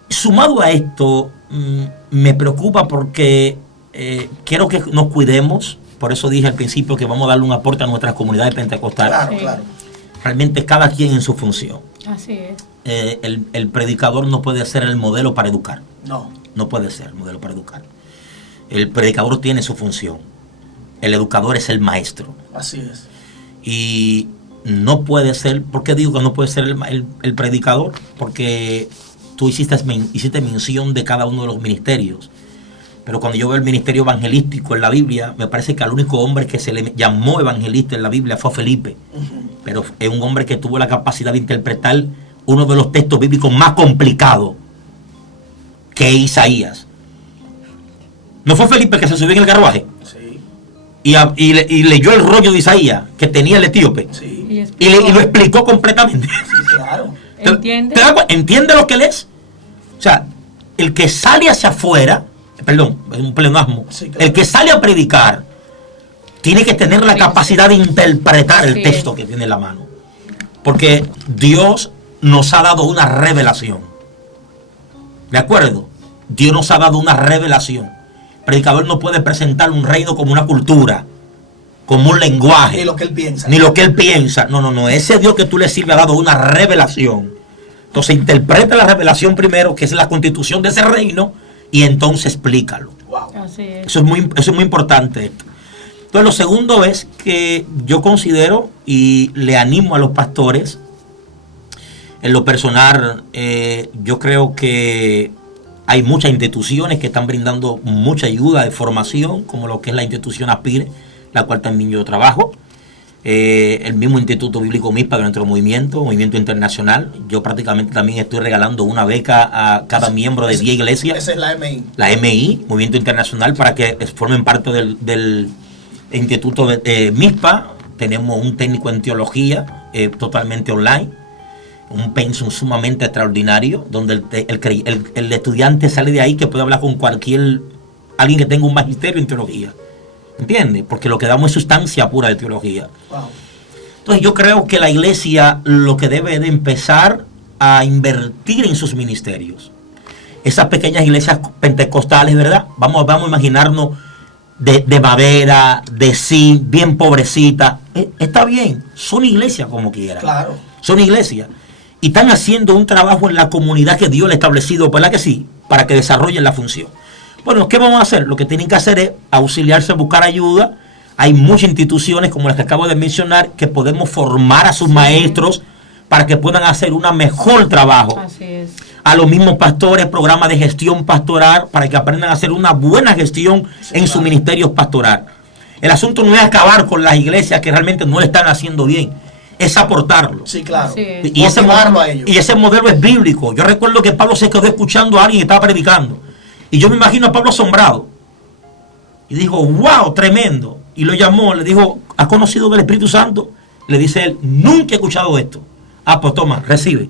Sumado a esto, me preocupa porque quiero que nos cuidemos. Por eso dije al principio que vamos a darle un aporte a nuestras comunidades pentecostales. Claro, claro. Realmente cada quien en su función. Así es. El predicador no puede ser el modelo para educar. No. No puede ser el modelo para educar. El predicador tiene su función. El educador es el maestro. Así es. Y no puede ser, ¿por qué digo que no puede ser el predicador? Porque tú hiciste mención de cada uno de los ministerios. Pero cuando yo veo el ministerio evangelístico en la Biblia, me parece que al único hombre que se le llamó evangelista en la Biblia fue a Felipe. Pero es un hombre que tuvo la capacidad de interpretar uno de los textos bíblicos más complicados, que Isaías. ¿No fue Felipe que se subió en el carruaje? Sí. Y leyó el rollo de Isaías que tenía el etíope. Sí. Y lo explicó completamente. Sí, claro. ¿Entiende lo que él es? O sea, el que sale hacia afuera, perdón, es un pleonasmo, sí, claro. El que sale a predicar tiene que tener la capacidad de interpretar el texto que tiene en la mano. Porque Dios nos ha dado una revelación. ¿De acuerdo? Dios nos ha dado una revelación. El predicador no puede presentar un reino como una cultura. como un lenguaje. Ni lo que él piensa. Ni lo que él piensa. No, no, no. Ese Dios que tú le sirves ha dado una revelación. Entonces interpreta la revelación primero, que es la constitución de ese reino, y entonces explícalo. Wow. Así es. Eso es muy importante. Entonces lo segundo es que yo considero y le animo a los pastores, en lo personal, yo creo que hay muchas instituciones que están brindando mucha ayuda de formación, como lo que es la institución Aspire, la cual también yo trabajo. El mismo Instituto Bíblico MISPA de nuestro movimiento internacional. Yo prácticamente también estoy regalando una beca a cada miembro de 10 iglesias. Esa es la MI. La MI, Movimiento Internacional, para que formen parte del Instituto MISPA. Tenemos un técnico en teología totalmente online, un pensum sumamente extraordinario, donde el estudiante sale de ahí que puede hablar con alguien que tenga un magisterio en teología. ¿Entiendes? Porque lo que damos es sustancia pura de teología. Wow. Entonces yo creo que la iglesia lo que debe de empezar a invertir en sus ministerios. Esas pequeñas iglesias pentecostales, ¿verdad? Vamos a imaginarnos de madera, de zinc, bien pobrecita. Está bien, son iglesias como quieran. Claro. Son iglesias. Y están haciendo un trabajo en la comunidad que Dios le ha establecido, ¿verdad que sí? Para que desarrollen la función. Bueno, ¿qué vamos a hacer? Lo que tienen que hacer es auxiliarse, buscar ayuda. Hay muchas instituciones, como las que acabo de mencionar, que podemos formar a sus maestros para que puedan hacer un mejor trabajo. Así es. A los mismos pastores, programas de gestión pastoral, para que aprendan a hacer una buena gestión en su ministerio pastoral. El asunto no es acabar con las iglesias que realmente no le están haciendo bien, es aportarlo. Sí, claro. Sí. Y ese modelo es bíblico. Yo recuerdo que Pablo se quedó escuchando a alguien que estaba predicando. Y yo me imagino a Pablo asombrado. Y dijo, wow, tremendo. Y lo llamó, le dijo, ¿has conocido del Espíritu Santo? Le dice él, nunca he escuchado esto. Ah, pues toma, recibe.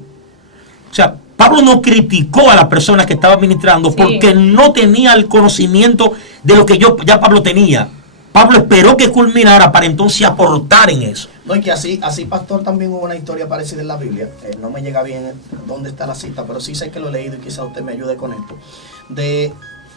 O sea, Pablo no criticó a la persona que estaba ministrando porque no tenía el conocimiento de lo que ya Pablo tenía. Pablo esperó que culminara para entonces aportar en eso. No, y que así, pastor, también hubo una historia parecida en la Biblia. No me llega bien dónde está la cita, pero sí sé que lo he leído y quizá usted me ayude con esto.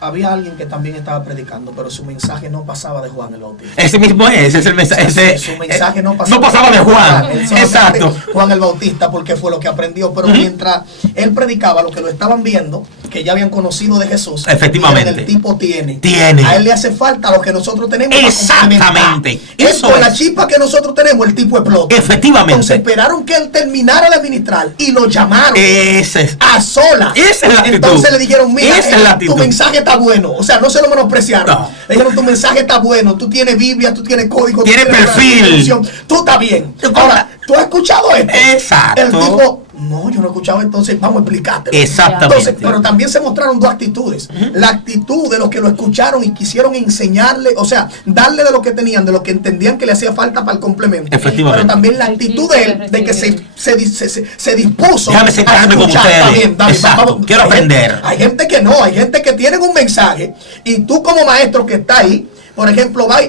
Había alguien que también estaba predicando, pero su mensaje no pasaba de Juan el Bautista. Ese mismo es el mensaje. Su mensaje no pasaba de Juan. Exacto. Juan el Bautista, porque fue lo que aprendió. Pero mientras él predicaba, lo que lo estaban viendo, que ya habían conocido de Jesús, efectivamente, el tipo tiene. A él le hace falta lo que nosotros tenemos. Exactamente. Eso con la chispa que nosotros tenemos, el tipo explota. Efectivamente. Entonces esperaron que él terminara de ministrar y lo llamaron a solas. Esa es la actitud. Entonces le dijeron, mira, tu mensaje está bueno. O sea, no se lo menospreciaron. No. Le dijeron, tu mensaje está bueno. Tú tienes Biblia, tú tienes código, tienes perfil. Tú estás bien. Ahora, ¿tú has escuchado esto? Exacto. El tipo, no, yo no he escuchado, entonces vamos a explicarte. Exactamente. Entonces, pero también se mostraron dos actitudes. La actitud de los que lo escucharon y quisieron enseñarle, o sea, darle de lo que tenían, de lo que entendían que le hacía falta para el complemento. Efectivamente. Pero también la actitud de él, de que se dispuso. Déjame sentarme con ustedes. Exacto. Quiero aprender. Hay gente que no, hay gente que tienen un mensaje y tú como maestro que está ahí, por ejemplo, va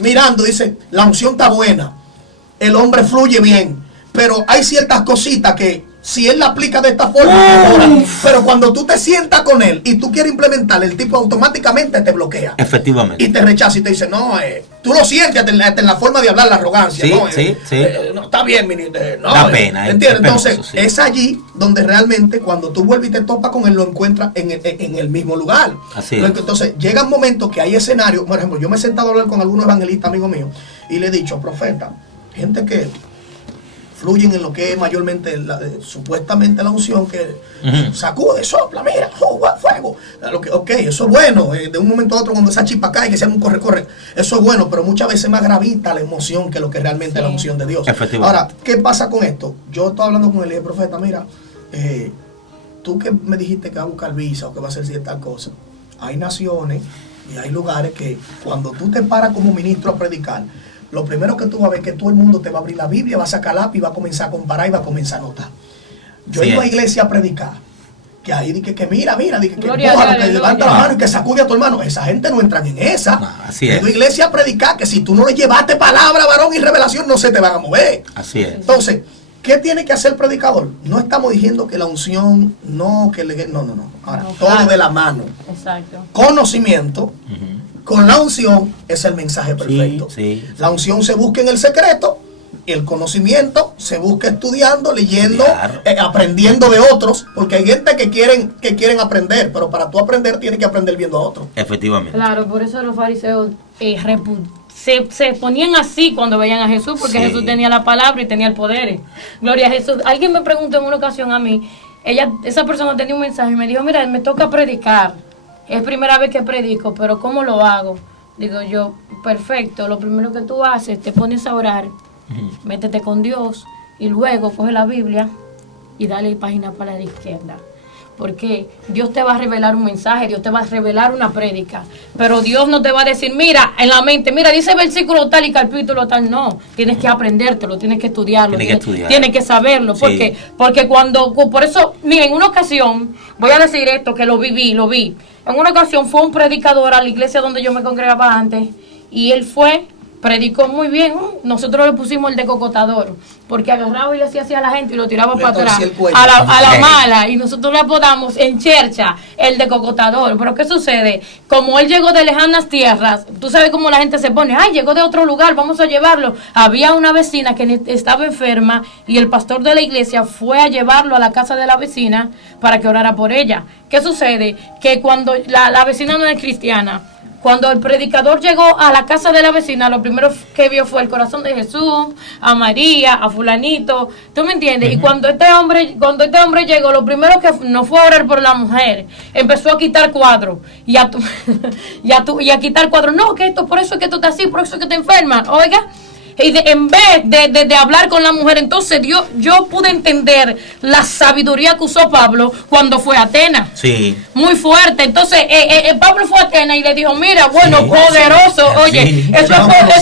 mirando, dice, la unción está buena, el hombre fluye bien, pero hay ciertas cositas que si él la aplica de esta forma, mejora. Pero cuando tú te sientas con él y tú quieres implementar, el tipo automáticamente te bloquea. Efectivamente. Y te rechaza y te dice, no, tú lo sientes en la forma de hablar, la arrogancia. Sí, ¿no? Sí. No, está bien, no, da pena. ¿Entiendes? Entonces, sí. Es allí donde realmente cuando tú vuelves y te topas con él, lo encuentras en el mismo lugar. Así es. Entonces, llegan momentos que hay escenarios. Por ejemplo, yo me he sentado a hablar con algunos evangelistas, amigos míos, y le he dicho, profeta, gente que fluyen en lo que es mayormente supuestamente la unción, que sacude, sopla, mira, fuego. Ok, eso es bueno. De un momento a otro, cuando esa chispa cae, que se haga un corre, eso es bueno, pero muchas veces más gravita la emoción que lo que realmente es la unción de Dios. Ahora, ¿qué pasa con esto? Yo estaba hablando con él y dije, profeta, mira, tú que me dijiste que va a buscar visa o que va a hacer cierta cosa, hay naciones y hay lugares que cuando tú te paras como ministro a predicar, lo primero que tú vas a ver es que todo el mundo te va a abrir la Biblia, va a sacar lápiz, va a comenzar a comparar y va a comenzar a anotar. Yo he ido a iglesia a predicar, que ahí dije que mira, dije que levanta la mano y que sacude a tu hermano. Esa gente no entran en esa. Así he ido a iglesia a predicar, que si tú no le llevaste palabra, varón y revelación, no se te van a mover. Así es. Entonces, ¿qué tiene que hacer el predicador? No estamos diciendo que la unción, no. Ahora, todo de la mano. Exacto. Conocimiento, con la unción es el mensaje perfecto. Sí, sí. La unción se busca en el secreto, el conocimiento se busca estudiando, leyendo, Claro. Aprendiendo de otros, porque hay gente que quieren aprender, pero para tú aprender tienes que aprender viendo a otros. Efectivamente. Claro, por eso los fariseos se ponían así cuando veían a Jesús, porque Sí. Jesús tenía la palabra y tenía el poder. Gloria a Jesús. Alguien me preguntó en una ocasión a mí, esa persona tenía un mensaje y me dijo, mira, me toca predicar. Es primera vez que predico, pero ¿cómo lo hago? Digo yo, perfecto, lo primero que tú haces, te pones a orar, métete con Dios y luego coge la Biblia y dale página para la izquierda. Porque Dios te va a revelar un mensaje, Dios te va a revelar una prédica, pero Dios no te va a decir, mira, en la mente, mira, dice versículo tal y capítulo tal, no, tienes que aprendértelo, tienes que estudiarlo, tienes que saberlo, Sí. porque por eso, mira, en una ocasión, voy a decir esto, que lo vi, en una ocasión fue un predicador a la iglesia donde yo me congregaba antes, y él predicó muy bien. Nosotros le pusimos el decocotador, porque agarraba y le hacía así a la gente y lo tiraba para atrás, a la mala, y nosotros le apodamos en Chercha el decocotador. Pero ¿qué sucede? Como él llegó de lejanas tierras, tú sabes cómo la gente se pone, ay, llegó de otro lugar, vamos a llevarlo. Había una vecina que estaba enferma y el pastor de la iglesia fue a llevarlo a la casa de la vecina para que orara por ella. ¿Qué sucede? Que cuando la vecina no es cristiana, cuando el predicador llegó a la casa de la vecina, lo primero que vio fue el corazón de Jesús, a María, a fulanito, ¿tú me entiendes? Y cuando este hombre llegó, lo primero que no fue a orar por la mujer, empezó a quitar cuadros y a quitar cuadros. No, que esto, por eso es que esto está así, por eso es que te enfermas. Oiga. Y en vez de hablar con la mujer, entonces yo pude entender la sabiduría que usó Pablo cuando fue a Atenas. Sí. Muy fuerte. Entonces Pablo fue a Atenas y le dijo, mira, bueno, Sí. poderoso, oye, Sí. eso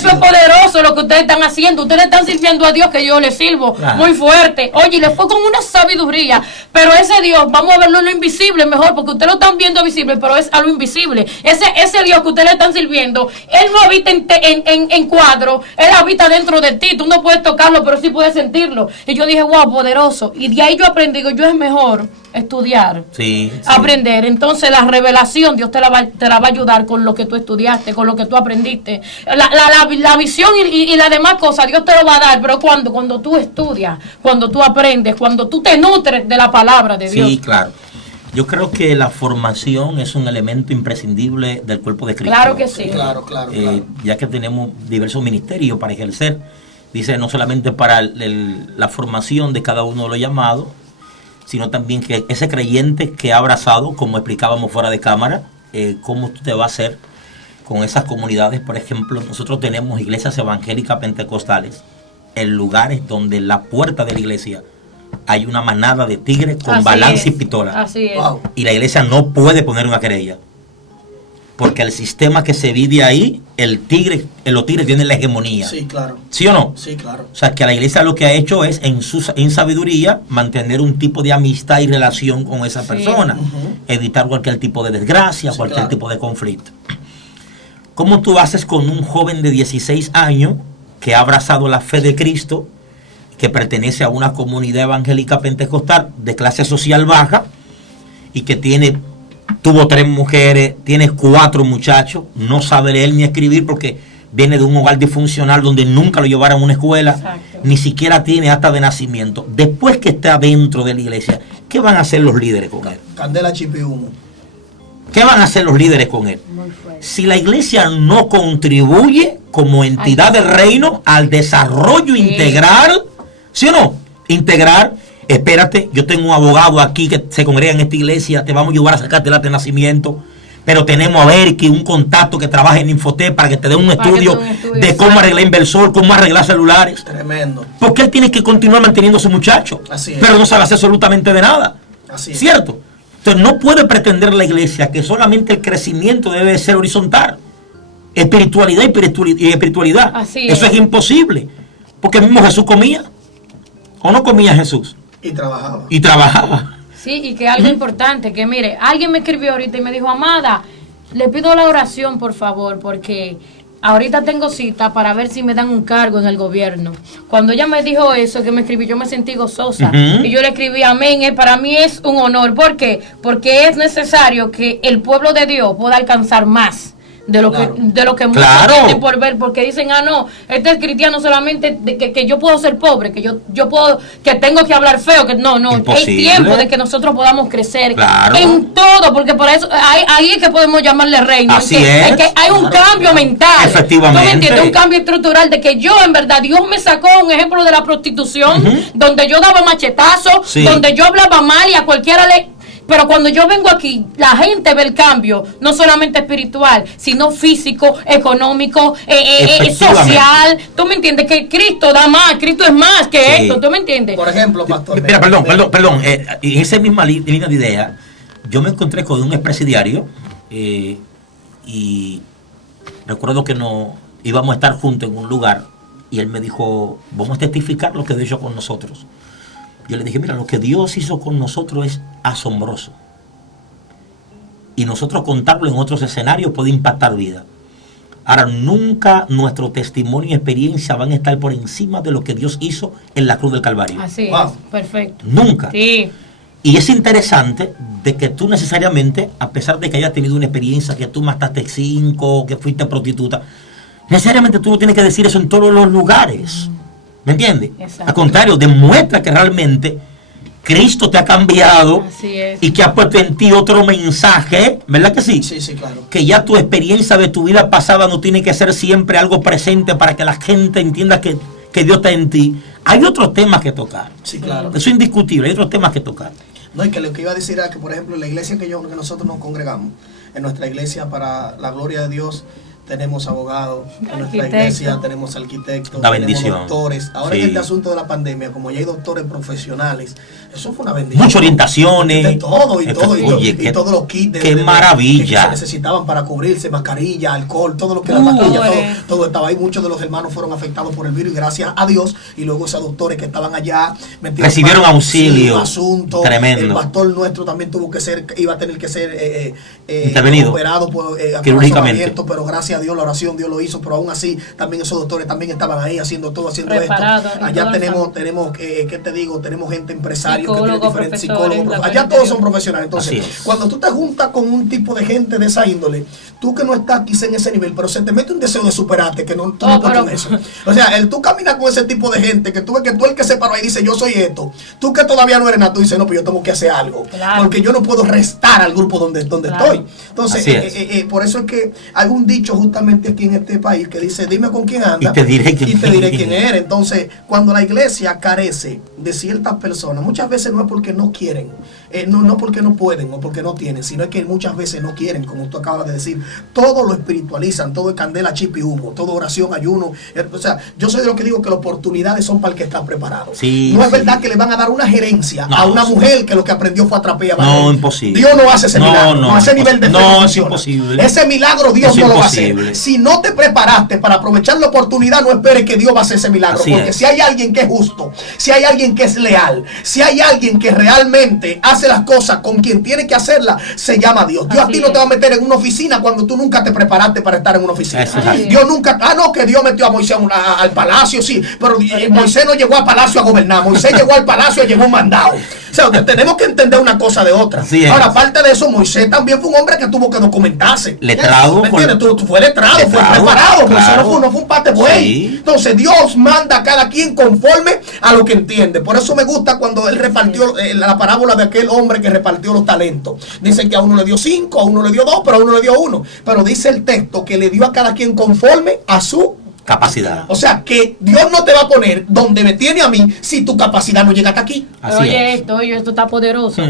es poderoso lo que ustedes están haciendo. Ustedes están sirviendo a Dios que yo les sirvo. Claro. Muy fuerte. Oye, y le fue con una sabiduría. Pero ese Dios, vamos a verlo en lo invisible mejor, porque ustedes lo están viendo visible, pero es a lo invisible. Ese Dios que ustedes le están sirviendo, Él no habita en cuadro, Él habita dentro de ti. Tú no puedes tocarlo, pero sí puedes sentirlo. Y yo dije, wow, poderoso. Y de ahí yo aprendí que yo es mejor estudiar, Sí. aprender. Entonces la revelación Dios te la va a ayudar con lo que tú estudiaste, con lo que tú aprendiste. La visión y las demás cosas Dios te lo va a dar, pero cuando tú estudias, cuando tú aprendes, cuando tú te nutres de la palabra de Dios. Sí, claro. Yo creo que la formación es un elemento imprescindible del cuerpo de Cristo. Claro que sí. Claro. Ya que tenemos diversos ministerios para ejercer, dice no solamente para la formación de cada uno de los llamados, sino también que ese creyente que ha abrazado, como explicábamos fuera de cámara, cómo tú te vas a hacer con esas comunidades. Por ejemplo, nosotros tenemos iglesias evangélicas pentecostales en lugares donde en la puerta de la iglesia hay una manada de tigres con balance y pistola. Así es. Wow. Y la iglesia no puede poner una querella. Porque el sistema que se vive ahí, los tigres tienen la hegemonía. Sí, claro. ¿Sí o no? Sí, claro. O sea, que la iglesia lo que ha hecho es, en sabiduría, mantener un tipo de amistad y relación con esa persona. Evitar cualquier tipo de desgracia, Sí, cualquier claro. tipo de conflicto. ¿Cómo tú haces con un joven de 16 años que ha abrazado la fe de Cristo, que pertenece a una comunidad evangélica pentecostal de clase social baja y que tuvo 3 mujeres, tiene 4 muchachos, no sabe leer ni escribir porque viene de un hogar disfuncional donde nunca lo llevaron a una escuela, Exacto. ni siquiera tiene acta de nacimiento? Después que está dentro de la iglesia, ¿qué van a hacer los líderes con él? Candela, chip y humo. ¿Qué van a hacer los líderes con él? Muy fuerte. Si la iglesia no contribuye como entidad del reino al desarrollo integral, ¿sí o no? Integrar, espérate, yo tengo un abogado aquí que se congrega en esta iglesia, te vamos a ayudar a sacarte el acta de nacimiento, pero tenemos a Berky, un contacto que trabaja en Infotep para que te dé un estudio de cómo arreglar inversor, cómo arreglar celulares. Tremendo. Porque él tiene que continuar manteniendo a su muchacho, Así es. pero no sabe hacer absolutamente de nada. Así es. ¿Cierto? Entonces no puede pretender la iglesia que solamente el crecimiento debe ser horizontal. Espiritualidad y espiritualidad. Así Eso es. es imposible. Porque mismo Jesús comía. ¿O no comía Jesús? Y trabajaba. Y trabajaba. Sí, y que algo importante, que mire, alguien me escribió ahorita y me dijo, amada, le pido la oración, por favor, porque ahorita tengo cita para ver si me dan un cargo en el gobierno. Cuando ella me dijo eso, que me escribió, yo me sentí gozosa. Ujú. Y yo le escribí, amén, para mí es un honor. ¿Por qué? Porque es necesario que el pueblo de Dios pueda alcanzar más. Claro. de lo que muchos Claro. tienen por ver, porque dicen, no, este es cristiano solamente que yo puedo ser pobre, que yo puedo, que tengo que hablar feo, que no, Imposible. es tiempo de que nosotros podamos crecer Claro. en todo, porque por eso ahí es que podemos llamarle reino. Así en que es. hay un cambio mental. Efectivamente. ¿Tú me entiendes? Un cambio estructural de que yo, en verdad, Dios me sacó un ejemplo de la prostitución, donde yo daba machetazos, Sí. donde yo hablaba mal y a cualquiera le... Pero cuando yo vengo aquí, la gente ve el cambio, no solamente espiritual, sino físico, económico, Efectivamente. social. ¿Tú me entiendes? Que Cristo da más, Cristo es más que Sí. esto. ¿Tú me entiendes? Por ejemplo, pastor. Mira, perdón. En esa misma línea de idea, yo me encontré con un expresidiario y recuerdo que no íbamos a estar juntos en un lugar y él me dijo, vamos a testificar lo que Dios hizo con nosotros. Yo le dije, mira, lo que Dios hizo con nosotros es asombroso. Y nosotros contarlo en otros escenarios puede impactar vida. Ahora, nunca nuestro testimonio y experiencia van a estar por encima de lo que Dios hizo en la cruz del Calvario. Así Wow. es, perfecto. Nunca. Sí. Y es interesante de que tú necesariamente, a pesar de que hayas tenido una experiencia, que tú mataste 5, que fuiste prostituta, necesariamente tú no tienes que decir eso en todos los lugares. ¿Me entiendes? Exacto. Al contrario, demuestra que realmente Cristo te ha cambiado Así es. y que ha puesto en ti otro mensaje, ¿verdad que sí? Sí, claro. Que ya tu experiencia de tu vida pasada no tiene que ser siempre algo presente para que la gente entienda que Dios está en ti. Hay otros temas que tocar. Sí, claro. Eso es indiscutible, hay otros temas que tocar. No, y que lo que iba a decir era que, por ejemplo, en la iglesia que nosotros nos congregamos, en nuestra iglesia, para la gloria de Dios, tenemos abogados, en nuestra Arquitecto. iglesia tenemos arquitectos, Una tenemos bendición. doctores. Ahora Sí. en este asunto de la pandemia, como ya hay doctores profesionales, eso fue una bendición. Muchas orientaciones. De todo, y Oye, qué- todos los kits qué maravilla. que se necesitaban para cubrirse, mascarilla, alcohol, todo lo que era mascarilla, todo estaba ahí. Muchos de los hermanos fueron afectados por el virus y gracias a Dios, y luego esos doctores que estaban allá metieron Recibieron mano, auxilio. sí, asunto. Tremendo. El pastor nuestro también iba a tener que ser Intervenido. operado por Quirúrgicamente. abierto, pero gracias a Dios la oración Dios lo hizo, pero aún así también esos doctores también estaban ahí haciendo todo, haciendo Preparado, esto. en Allá toda la tenemos ¿qué te digo? Tenemos gente empresario que tiene Psicólogos, diferentes profesores, psicólogos. la Allá gente todos son de- profesionales. Entonces, Así es. cuando tú te juntas con un tipo de gente de esa índole, tú que no estás quizá en ese nivel, pero se te mete un deseo de superarte, que no, tú no estás pero- con eso. O sea, tú caminas con ese tipo de gente, que tú ves que tú el que se paró ahí dice, yo soy esto. Tú que todavía no eres nada, tú dices, no, pues yo tengo que hacer algo. Claro. Porque yo no puedo restar al grupo donde Claro. estoy. Entonces, Así es. por eso es que hay un dicho justamente aquí en este país que dice, dime con quién anda Y te diré quién eres. Entonces, cuando la iglesia carece de ciertas personas, muchas veces no es porque no quieren, no porque no pueden o porque no tienen, sino es que muchas veces no quieren, como tú acabas de decir, todo lo espiritualizan, todo es candela, chip y humo, todo oración, ayuno. O sea, yo soy de los que digo que las oportunidades son para el que está preparado. Sí, no es sí. verdad que le van a dar una gerencia No, a una sí. mujer que lo que aprendió fue a trapear. No, imposible. Dios no hace ese No, milagro, no, a ese nivel de fe no, es funciona. imposible. Ese milagro Dios Es no lo va a hacer. imposible. Si no te preparaste para aprovechar la oportunidad, no esperes que Dios va a hacer ese milagro. Así Porque es. si hay alguien que es justo, si hay alguien que es leal, si hay alguien que realmente hace las cosas con quien tiene que hacerlas, se llama Dios. Dios a Así ti no es. te va a meter en una oficina cuando tú nunca te preparaste para estar en una oficina. Eso es así. Dios nunca, no, que Dios metió a Moisés al palacio, sí, pero Moisés no llegó al palacio a gobernar, Moisés llegó al palacio y llegó un mandado. O sea, tenemos que entender una cosa de otra. Así es. Ahora, aparte de eso, Moisés también fue un hombre que tuvo que documentarse. Letrado. ¿Me entiendes? Tú fue letrado, fue Letrado, preparado. claro. Moisés no fue un pate buey. Sí. Entonces, Dios manda a cada quien conforme a lo que entiende. Por eso me gusta cuando él repartió la parábola de aquel hombre que repartió los talentos. Dicen que a uno le dio 5, a uno le dio 2, pero a uno le dio 1. Pero dice el texto que le dio a cada quien conforme a su... Capacidad. O sea, que Dios no te va a poner donde me tiene a mí si tu capacidad no llega hasta aquí. Pero Así oye es. esto está poderoso.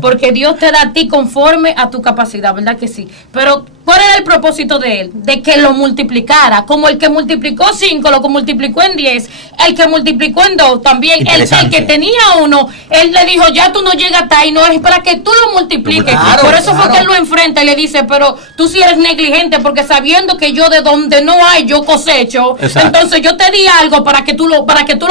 Porque Dios te da a ti conforme a tu capacidad, ¿verdad que sí? Pero, ¿cuál era el propósito de él? De que lo multiplicara. Como el que multiplicó 5, lo que multiplicó en 10, el que multiplicó en 2 también. El que tenía 1, él le dijo, ya tú no llegas hasta ahí, no es para que tú lo multipliques. Claro, Por eso fue claro. que él lo enfrenta y le dice, pero tú sí eres negligente, porque sabiendo que yo de donde no hay, yo cosecho. Exacto. Entonces yo te di algo para que tú lo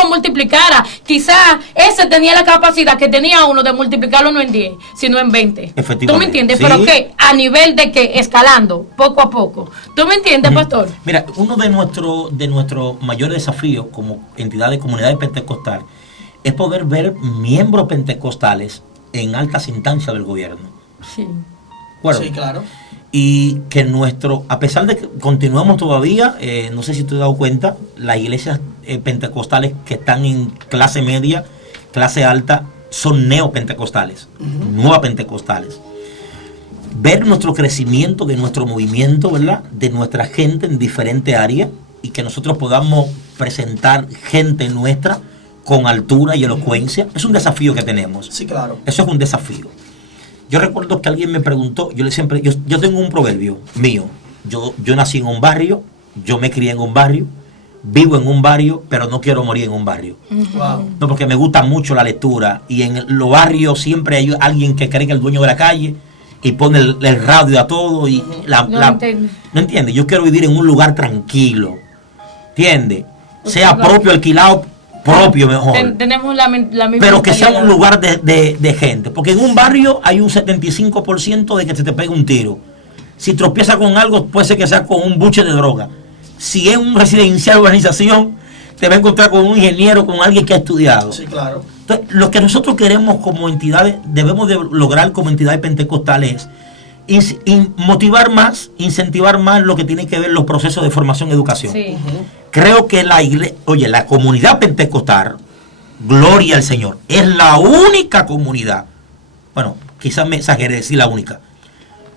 multiplicaras. Quizás ese tenía la capacidad que tenía uno de multiplicarlo no en 10, sino en 20. Efectivamente. ¿Tú me entiendes? Sí. Pero que a nivel de que escalando, poco a poco. ¿Tú me entiendes, pastor? Mira, uno de nuestros mayores desafíos como entidad de comunidad pentecostal es poder ver miembros pentecostales en altas instancias del gobierno. Sí. Bueno, Sí, claro. y que a pesar de que continuamos todavía, no sé si te has dado cuenta, las iglesias pentecostales que están en clase media, clase alta, son neopentecostales, nuevas pentecostales. Ver nuestro crecimiento de nuestro movimiento, ¿verdad? De nuestra gente en diferentes áreas, y que nosotros podamos presentar gente nuestra con altura y elocuencia, es un desafío que tenemos. Sí, claro. Eso es un desafío. Yo recuerdo que alguien me preguntó, yo tengo un proverbio mío. Yo nací en un barrio, yo me crié en un barrio, vivo en un barrio, pero no quiero morir en un barrio. Wow. No, porque me gusta mucho la lectura, y en los barrios siempre hay alguien que cree que es el dueño de la calle y pone el radio a todo y no entiende. Yo quiero vivir en un lugar tranquilo, ¿entiende? Sea propio, alquilado, propio mejor. Tenemos la misma, pero que sea un lugar de gente, porque en un barrio hay un 75% de que se te pegue un tiro. Si tropieza con algo, puede ser que sea con un buche de droga. Si es un residencial de urbanización, te va a encontrar con un ingeniero, con alguien que ha estudiado. Sí, claro. Entonces, lo que nosotros queremos como entidades, debemos de lograr como entidades pentecostales, es motivar más, incentivar más lo que tiene que ver los procesos de formación y educación. Sí. Creo que la comunidad pentecostal, gloria al Señor, es la única comunidad, bueno, quizás me exageré decir la única.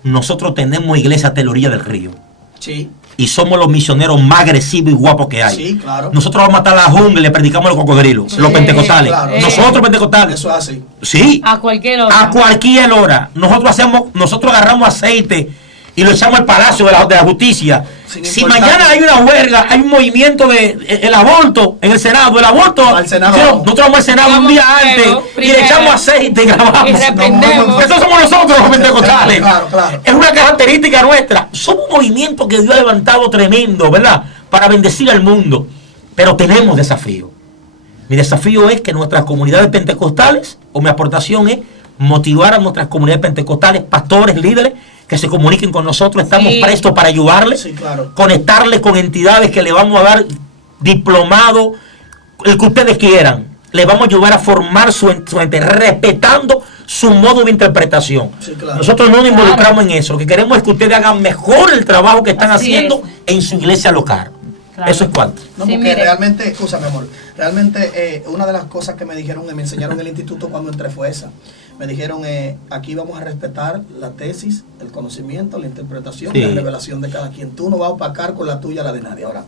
Nosotros tenemos iglesia a la orilla del río. Sí. Y somos los misioneros más agresivos y guapos que hay. Sí, claro. Nosotros vamos a matar la jungla y le predicamos a los cocodrilos, los pentecostales. Claro. Nosotros pentecostales. Eso es así. Sí. A cualquier hora. A cualquier hora. Nosotros agarramos aceite y lo echamos al Palacio de la Justicia. Si mañana hay una huelga, hay un movimiento de el aborto en el Senado, al Senado. nosotros vamos al Senado un día antes y le echamos aceite y grabamos. Y reprendemos. Esos somos nosotros los pentecostales. Claro. Es una característica nuestra. Somos un movimiento que Dios ha levantado tremendo, ¿verdad? Para bendecir al mundo. Pero tenemos desafíos. Mi desafío es que nuestras comunidades pentecostales, o mi aportación es motivar a nuestras comunidades pentecostales, pastores, líderes, que se comuniquen con nosotros. Estamos prestos para ayudarles, Sí, claro. conectarles con entidades que le vamos a dar diplomado, el que ustedes quieran. Les vamos a ayudar a formar su ente, respetando su modo de interpretación. Sí, claro. Nosotros no nos involucramos en eso. Lo que queremos es que ustedes hagan mejor el trabajo que están Así haciendo es. en su iglesia local. Claro. Eso es cuanto. No, Sí, porque mire. realmente, excusa mi amor, realmente una de las cosas que me dijeron y me enseñaron en el instituto cuando entré fue esa. Me dijeron, aquí vamos a respetar la tesis, el conocimiento, la interpretación y la revelación de cada quien. Tú no vas a opacar con la tuya la de nadie. Ahora,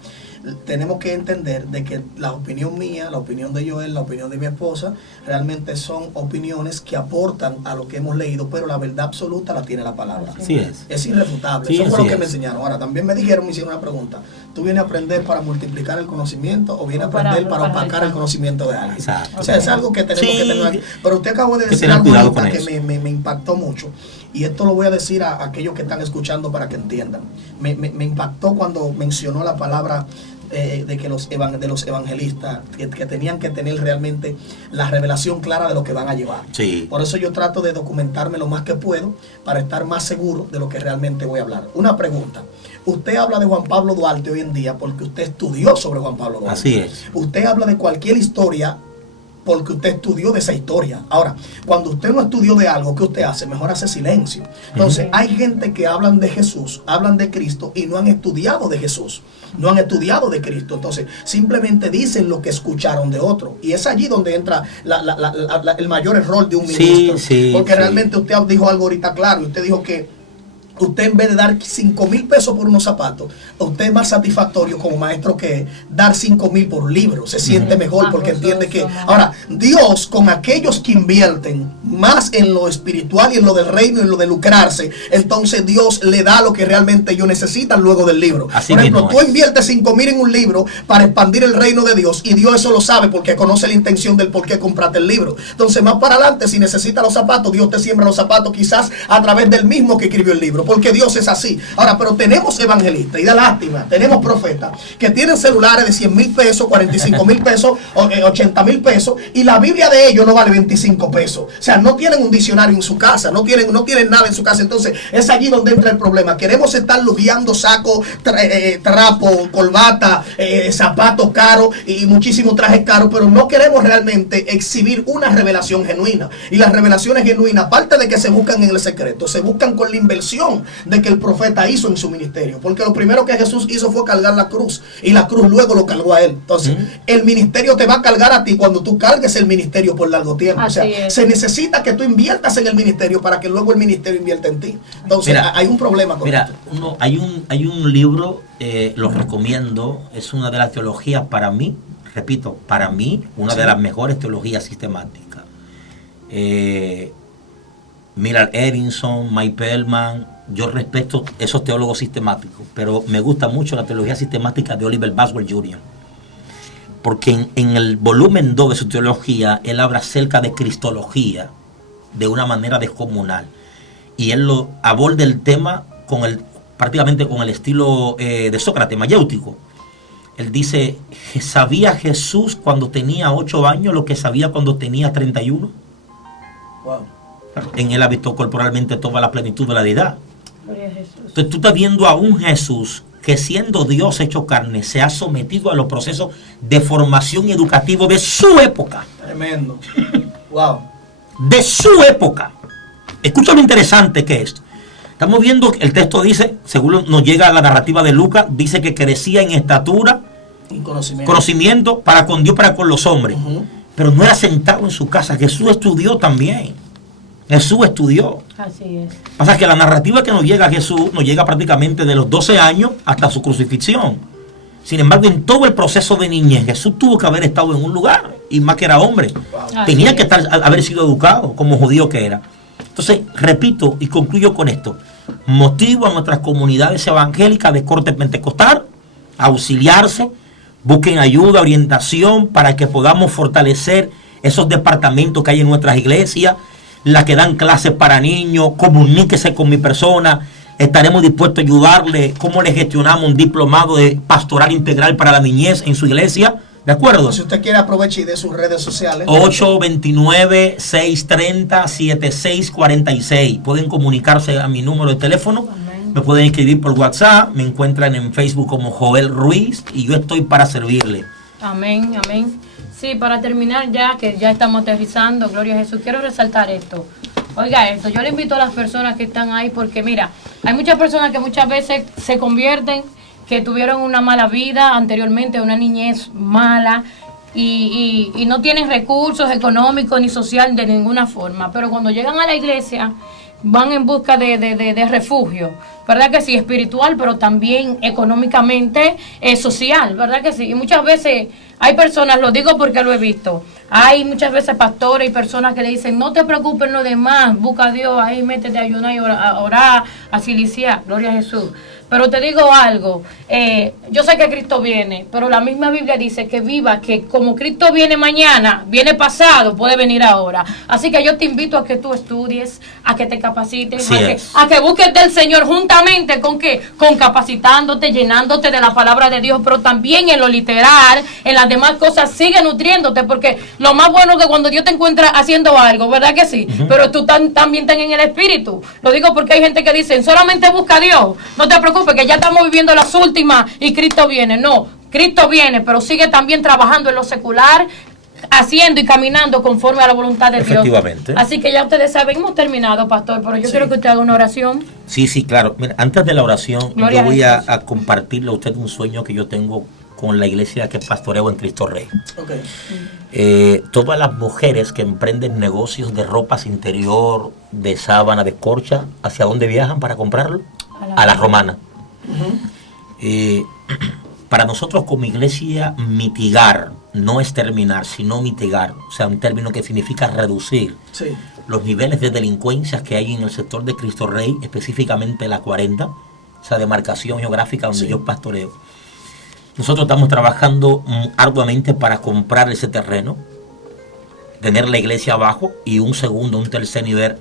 tenemos que entender de que la opinión mía, la opinión de Joel, la opinión de mi esposa, realmente son opiniones que aportan a lo que hemos leído, pero la verdad absoluta la tiene la palabra. Así es. Es irrefutable. Sí, Eso fue lo así que me es. enseñaron. Ahora, también me hicieron una pregunta. ¿Tú vienes a aprender para multiplicar el conocimiento o vienes a aprender para opacar el conocimiento de alguien? Exacto. O sea, es algo que tenemos que tener. Pero usted acabó de decir tener algo cuidado ahorita con que eso. me impactó mucho. Y esto lo voy a decir a aquellos que están escuchando para que entiendan. Me impactó cuando mencionó la palabra de que los evangelistas que tenían que tener realmente la revelación clara de lo que van a llevar. Sí. Por eso yo trato de documentarme lo más que puedo para estar más seguro de lo que realmente voy a hablar. Una pregunta. Usted habla de Juan Pablo Duarte hoy en día porque usted estudió sobre Juan Pablo Duarte. Así es. Usted habla de cualquier historia porque usted estudió de esa historia. Ahora, cuando usted no estudió de algo, ¿qué usted hace? Mejor hace silencio. Entonces, hay gente que hablan de Jesús, hablan de Cristo y no han estudiado de Jesús, no han estudiado de Cristo. Entonces, simplemente dicen lo que escucharon de otro. Y es allí donde entra el mayor error de un ministro. Porque realmente usted dijo algo ahorita claro. Usted dijo que usted, en vez de dar 5,000 pesos por unos zapatos, usted es más satisfactorio como maestro que dar 5,000 por un libro. Se siente mejor porque entiende que... Ahora, Dios con aquellos que invierten más en lo espiritual y en lo del reino y en lo de lucrarse, entonces Dios le da lo que realmente ellos necesitan luego del libro. Así por ejemplo, tú es. inviertes 5,000 en un libro para expandir el reino de Dios y Dios eso lo sabe porque conoce la intención del por qué compraste el libro. Entonces, más para adelante, si necesitas los zapatos, Dios te siembra los zapatos quizás a través del mismo que escribió el libro, porque Dios es así. Ahora, pero tenemos evangelistas, y da lástima, tenemos profetas que tienen celulares de 100,000 pesos, 45,000 pesos, 80,000 pesos, y la Biblia de ellos no vale 25 pesos. O sea, no tienen un diccionario en su casa, no tienen nada en su casa. Entonces, es allí donde entra el problema. Queremos estar lujeando sacos, trapo, corbata, zapatos caros y muchísimos trajes caros, pero no queremos realmente exhibir una revelación genuina. Y las revelaciones genuinas, aparte de que se buscan en el secreto, se buscan con la inversión función de que el profeta hizo en su ministerio. Porque lo primero que Jesús hizo fue cargar la cruz. Y la cruz luego lo cargó a él. Entonces, el ministerio te va a cargar a ti cuando tú cargues el ministerio por largo tiempo. Así o sea, es. se necesita que tú inviertas en el ministerio para que luego el ministerio invierta en ti. Entonces, hay un problema con esto. Hay un libro, lo recomiendo, es una de las teologías para mí, repito, para mí, una de las mejores teologías sistemáticas. Millard Edison, Mike Perlman, yo respeto esos teólogos sistemáticos, pero me gusta mucho la teología sistemática de Oliver Baswell Jr., porque en el volumen 2 de su teología, él habla acerca de cristología de una manera descomunal, y él lo aborda el tema prácticamente con el estilo de Sócrates, mayéutico. Él dice, ¿sabía Jesús cuando tenía 8 años lo que sabía cuando tenía 31? Wow. En él habitó corporalmente toda la plenitud de la deidad. Gloria a Jesús. Entonces tú estás viendo a un Jesús que, siendo Dios hecho carne, se ha sometido a los procesos de formación y educativo de su época. Tremendo. Wow. De su época. Escucha lo interesante que es esto. Estamos viendo, el texto dice, según nos llega la narrativa de Lucas, dice que crecía en estatura Y conocimiento para con Dios, para con los hombres. Pero no era sentado en su casa. Jesús estudió también. Jesús estudió. Así es. Pasa que la narrativa que nos llega a Jesús nos llega prácticamente de los 12 años hasta su crucifixión. Sin embargo, en todo el proceso de niñez, Jesús tuvo que haber estado en un lugar, y más que era hombre. Wow. Tenía que haber sido educado como judío que era. Entonces, repito y concluyo con esto. Motivo a nuestras comunidades evangélicas de corte pentecostal a auxiliarse, busquen ayuda, orientación para que podamos fortalecer esos departamentos que hay en nuestras iglesias, las que dan clases para niños. Comuníquese con mi persona, estaremos dispuestos a ayudarle. Cómo le gestionamos un diplomado de pastoral integral para la niñez en su iglesia, ¿de acuerdo? Si usted quiere, aproveche de sus redes sociales. 829-630-7646. Pueden comunicarse a mi número de teléfono. Me pueden escribir por WhatsApp. Me encuentran en Facebook como Joel Ruiz y yo estoy para servirle. Amén, amén. Sí, para terminar ya, que ya estamos aterrizando, gloria a Jesús, quiero resaltar esto. Oiga esto, yo le invito a las personas que están ahí porque mira, hay muchas personas que muchas veces se convierten, que tuvieron una mala vida anteriormente, una niñez mala y no tienen recursos económicos ni social de ninguna forma, pero cuando llegan a la iglesia van en busca de refugio, ¿verdad que sí? Espiritual, pero también económicamente social, ¿verdad que sí? Y muchas veces hay personas, lo digo porque lo he visto, hay muchas veces pastores y personas que le dicen, no te preocupes en lo demás, busca a Dios, ahí métete a ayunar y a orar, a siliciar, gloria a Jesús. Pero te digo algo, yo sé que Cristo viene, pero la misma Biblia dice que viva, que como Cristo viene mañana, viene pasado, puede venir ahora. Así que yo te invito a que tú estudies, a que te capacites, a que busques del Señor juntamente con ¿qué? Con capacitándote, llenándote de la palabra de Dios, pero también en lo literal, en las demás cosas, sigue nutriéndote, porque lo más bueno es que cuando Dios te encuentra haciendo algo, ¿verdad que sí? Pero tú también estás en el Espíritu. Lo digo porque hay gente que dice, solamente busca a Dios, no te preocupes, que ya estamos viviendo las últimas y Cristo viene. No, Cristo viene, pero sigue también trabajando en lo secular, haciendo y caminando conforme a la voluntad de Dios. Efectivamente. Así que ya ustedes saben, hemos terminado, pastor, pero yo quiero que usted haga una oración. Sí, claro. Mira, antes de la oración, Gloria yo voy a a compartirle a usted un sueño que yo tengo con la iglesia que pastoreo en Cristo Rey. Todas las mujeres que emprenden negocios de ropas interior, de sábana, de corcha, ¿hacia dónde viajan para comprarlo? A la Romana. Para nosotros como iglesia, mitigar no es terminar, sino mitigar, o sea, un término que significa reducir los niveles de delincuencia que hay en el sector de Cristo Rey, específicamente la 40, esa demarcación geográfica donde yo pastoreo. Nosotros estamos trabajando arduamente para comprar ese terreno, tener la iglesia abajo y un tercer nivel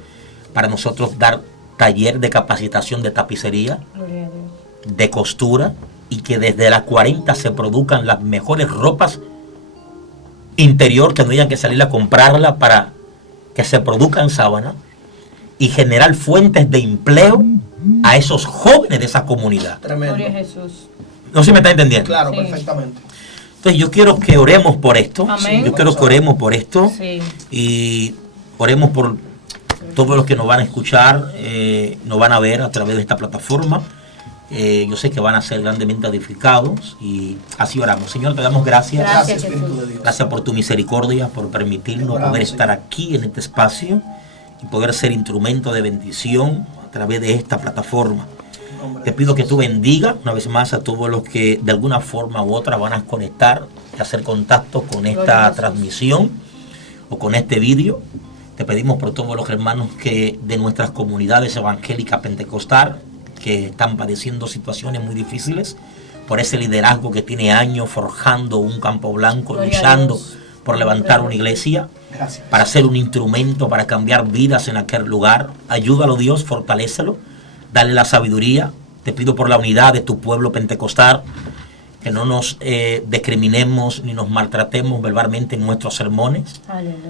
para nosotros dar taller de capacitación de tapicería, de costura, y que desde las 40 se produzcan las mejores ropas interior, que no hayan que salir a comprarla para que se produzcan sábanas, y generar fuentes de empleo a esos jóvenes de esa comunidad. Tremendo. Gloria a Jesús. No sé si me está entendiendo. Claro, Sí. perfectamente. Entonces yo quiero que oremos por esto. Amén. Yo quiero que oremos por esto. Sí. Y oremos por Todos los que nos van a escuchar, nos van a ver a través de esta plataforma. Yo sé que van a ser grandemente edificados y así oramos. Señor, te damos gracias. Gracias, Espíritu de Dios. Gracias por tu misericordia, por permitirnos poder estar aquí en este espacio y poder ser instrumento de bendición a través de esta plataforma. Te pido que tú bendiga una vez más a todos los que de alguna forma u otra van a conectar y hacer contacto con esta transmisión o con este vídeo. Te pedimos por todos los hermanos que de nuestras comunidades evangélicas pentecostal que están padeciendo situaciones muy difíciles, por ese liderazgo que tiene años forjando un campo blanco, luchando por levantar una iglesia, para ser un instrumento, para cambiar vidas en aquel lugar. Ayúdalo, Dios, fortalécelo, dale la sabiduría. Te pido por la unidad de tu pueblo pentecostal, que no nos discriminemos ni nos maltratemos verbalmente en nuestros sermones,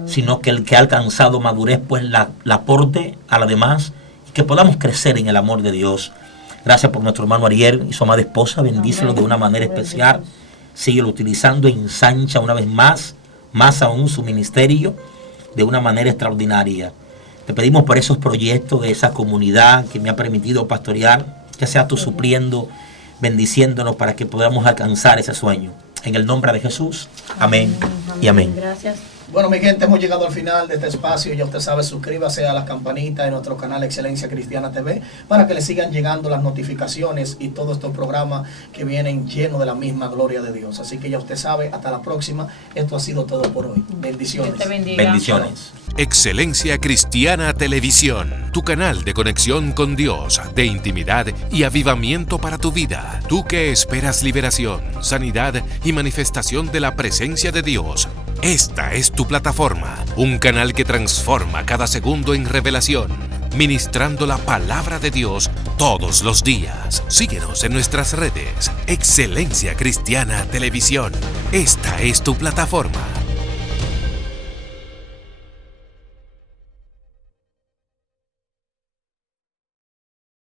sino que el que ha alcanzado madurez pues la aporte a la demás y que podamos crecer en el amor de Dios. Gracias por nuestro hermano Ariel y su amada esposa, bendícelo de una manera especial, síguelo utilizando, ensancha una vez más aún su ministerio de una manera extraordinaria. Te pedimos por esos proyectos de esa comunidad que me ha permitido pastorear, que seas tú supliendo, bendiciéndonos para que podamos alcanzar ese sueño. En el nombre de Jesús, amén y amén. Gracias. Bueno, mi gente, hemos llegado al final de este espacio. Ya usted sabe, suscríbase a la campanita de nuestro canal Excelencia Cristiana TV para que le sigan llegando las notificaciones y todos estos programas que vienen llenos de la misma gloria de Dios. Así que ya usted sabe, hasta la próxima. Esto ha sido todo por hoy. Bendiciones. Dios te bendiga. Bendiciones. Excelencia Cristiana Televisión, tu canal de conexión con Dios, de intimidad y avivamiento para tu vida. Tú que esperas liberación, sanidad y manifestación de la presencia de Dios. Esta es tu plataforma, un canal que transforma cada segundo en revelación, ministrando la palabra de Dios todos los días. Síguenos en nuestras redes, Excelencia Cristiana Televisión. Esta es tu plataforma.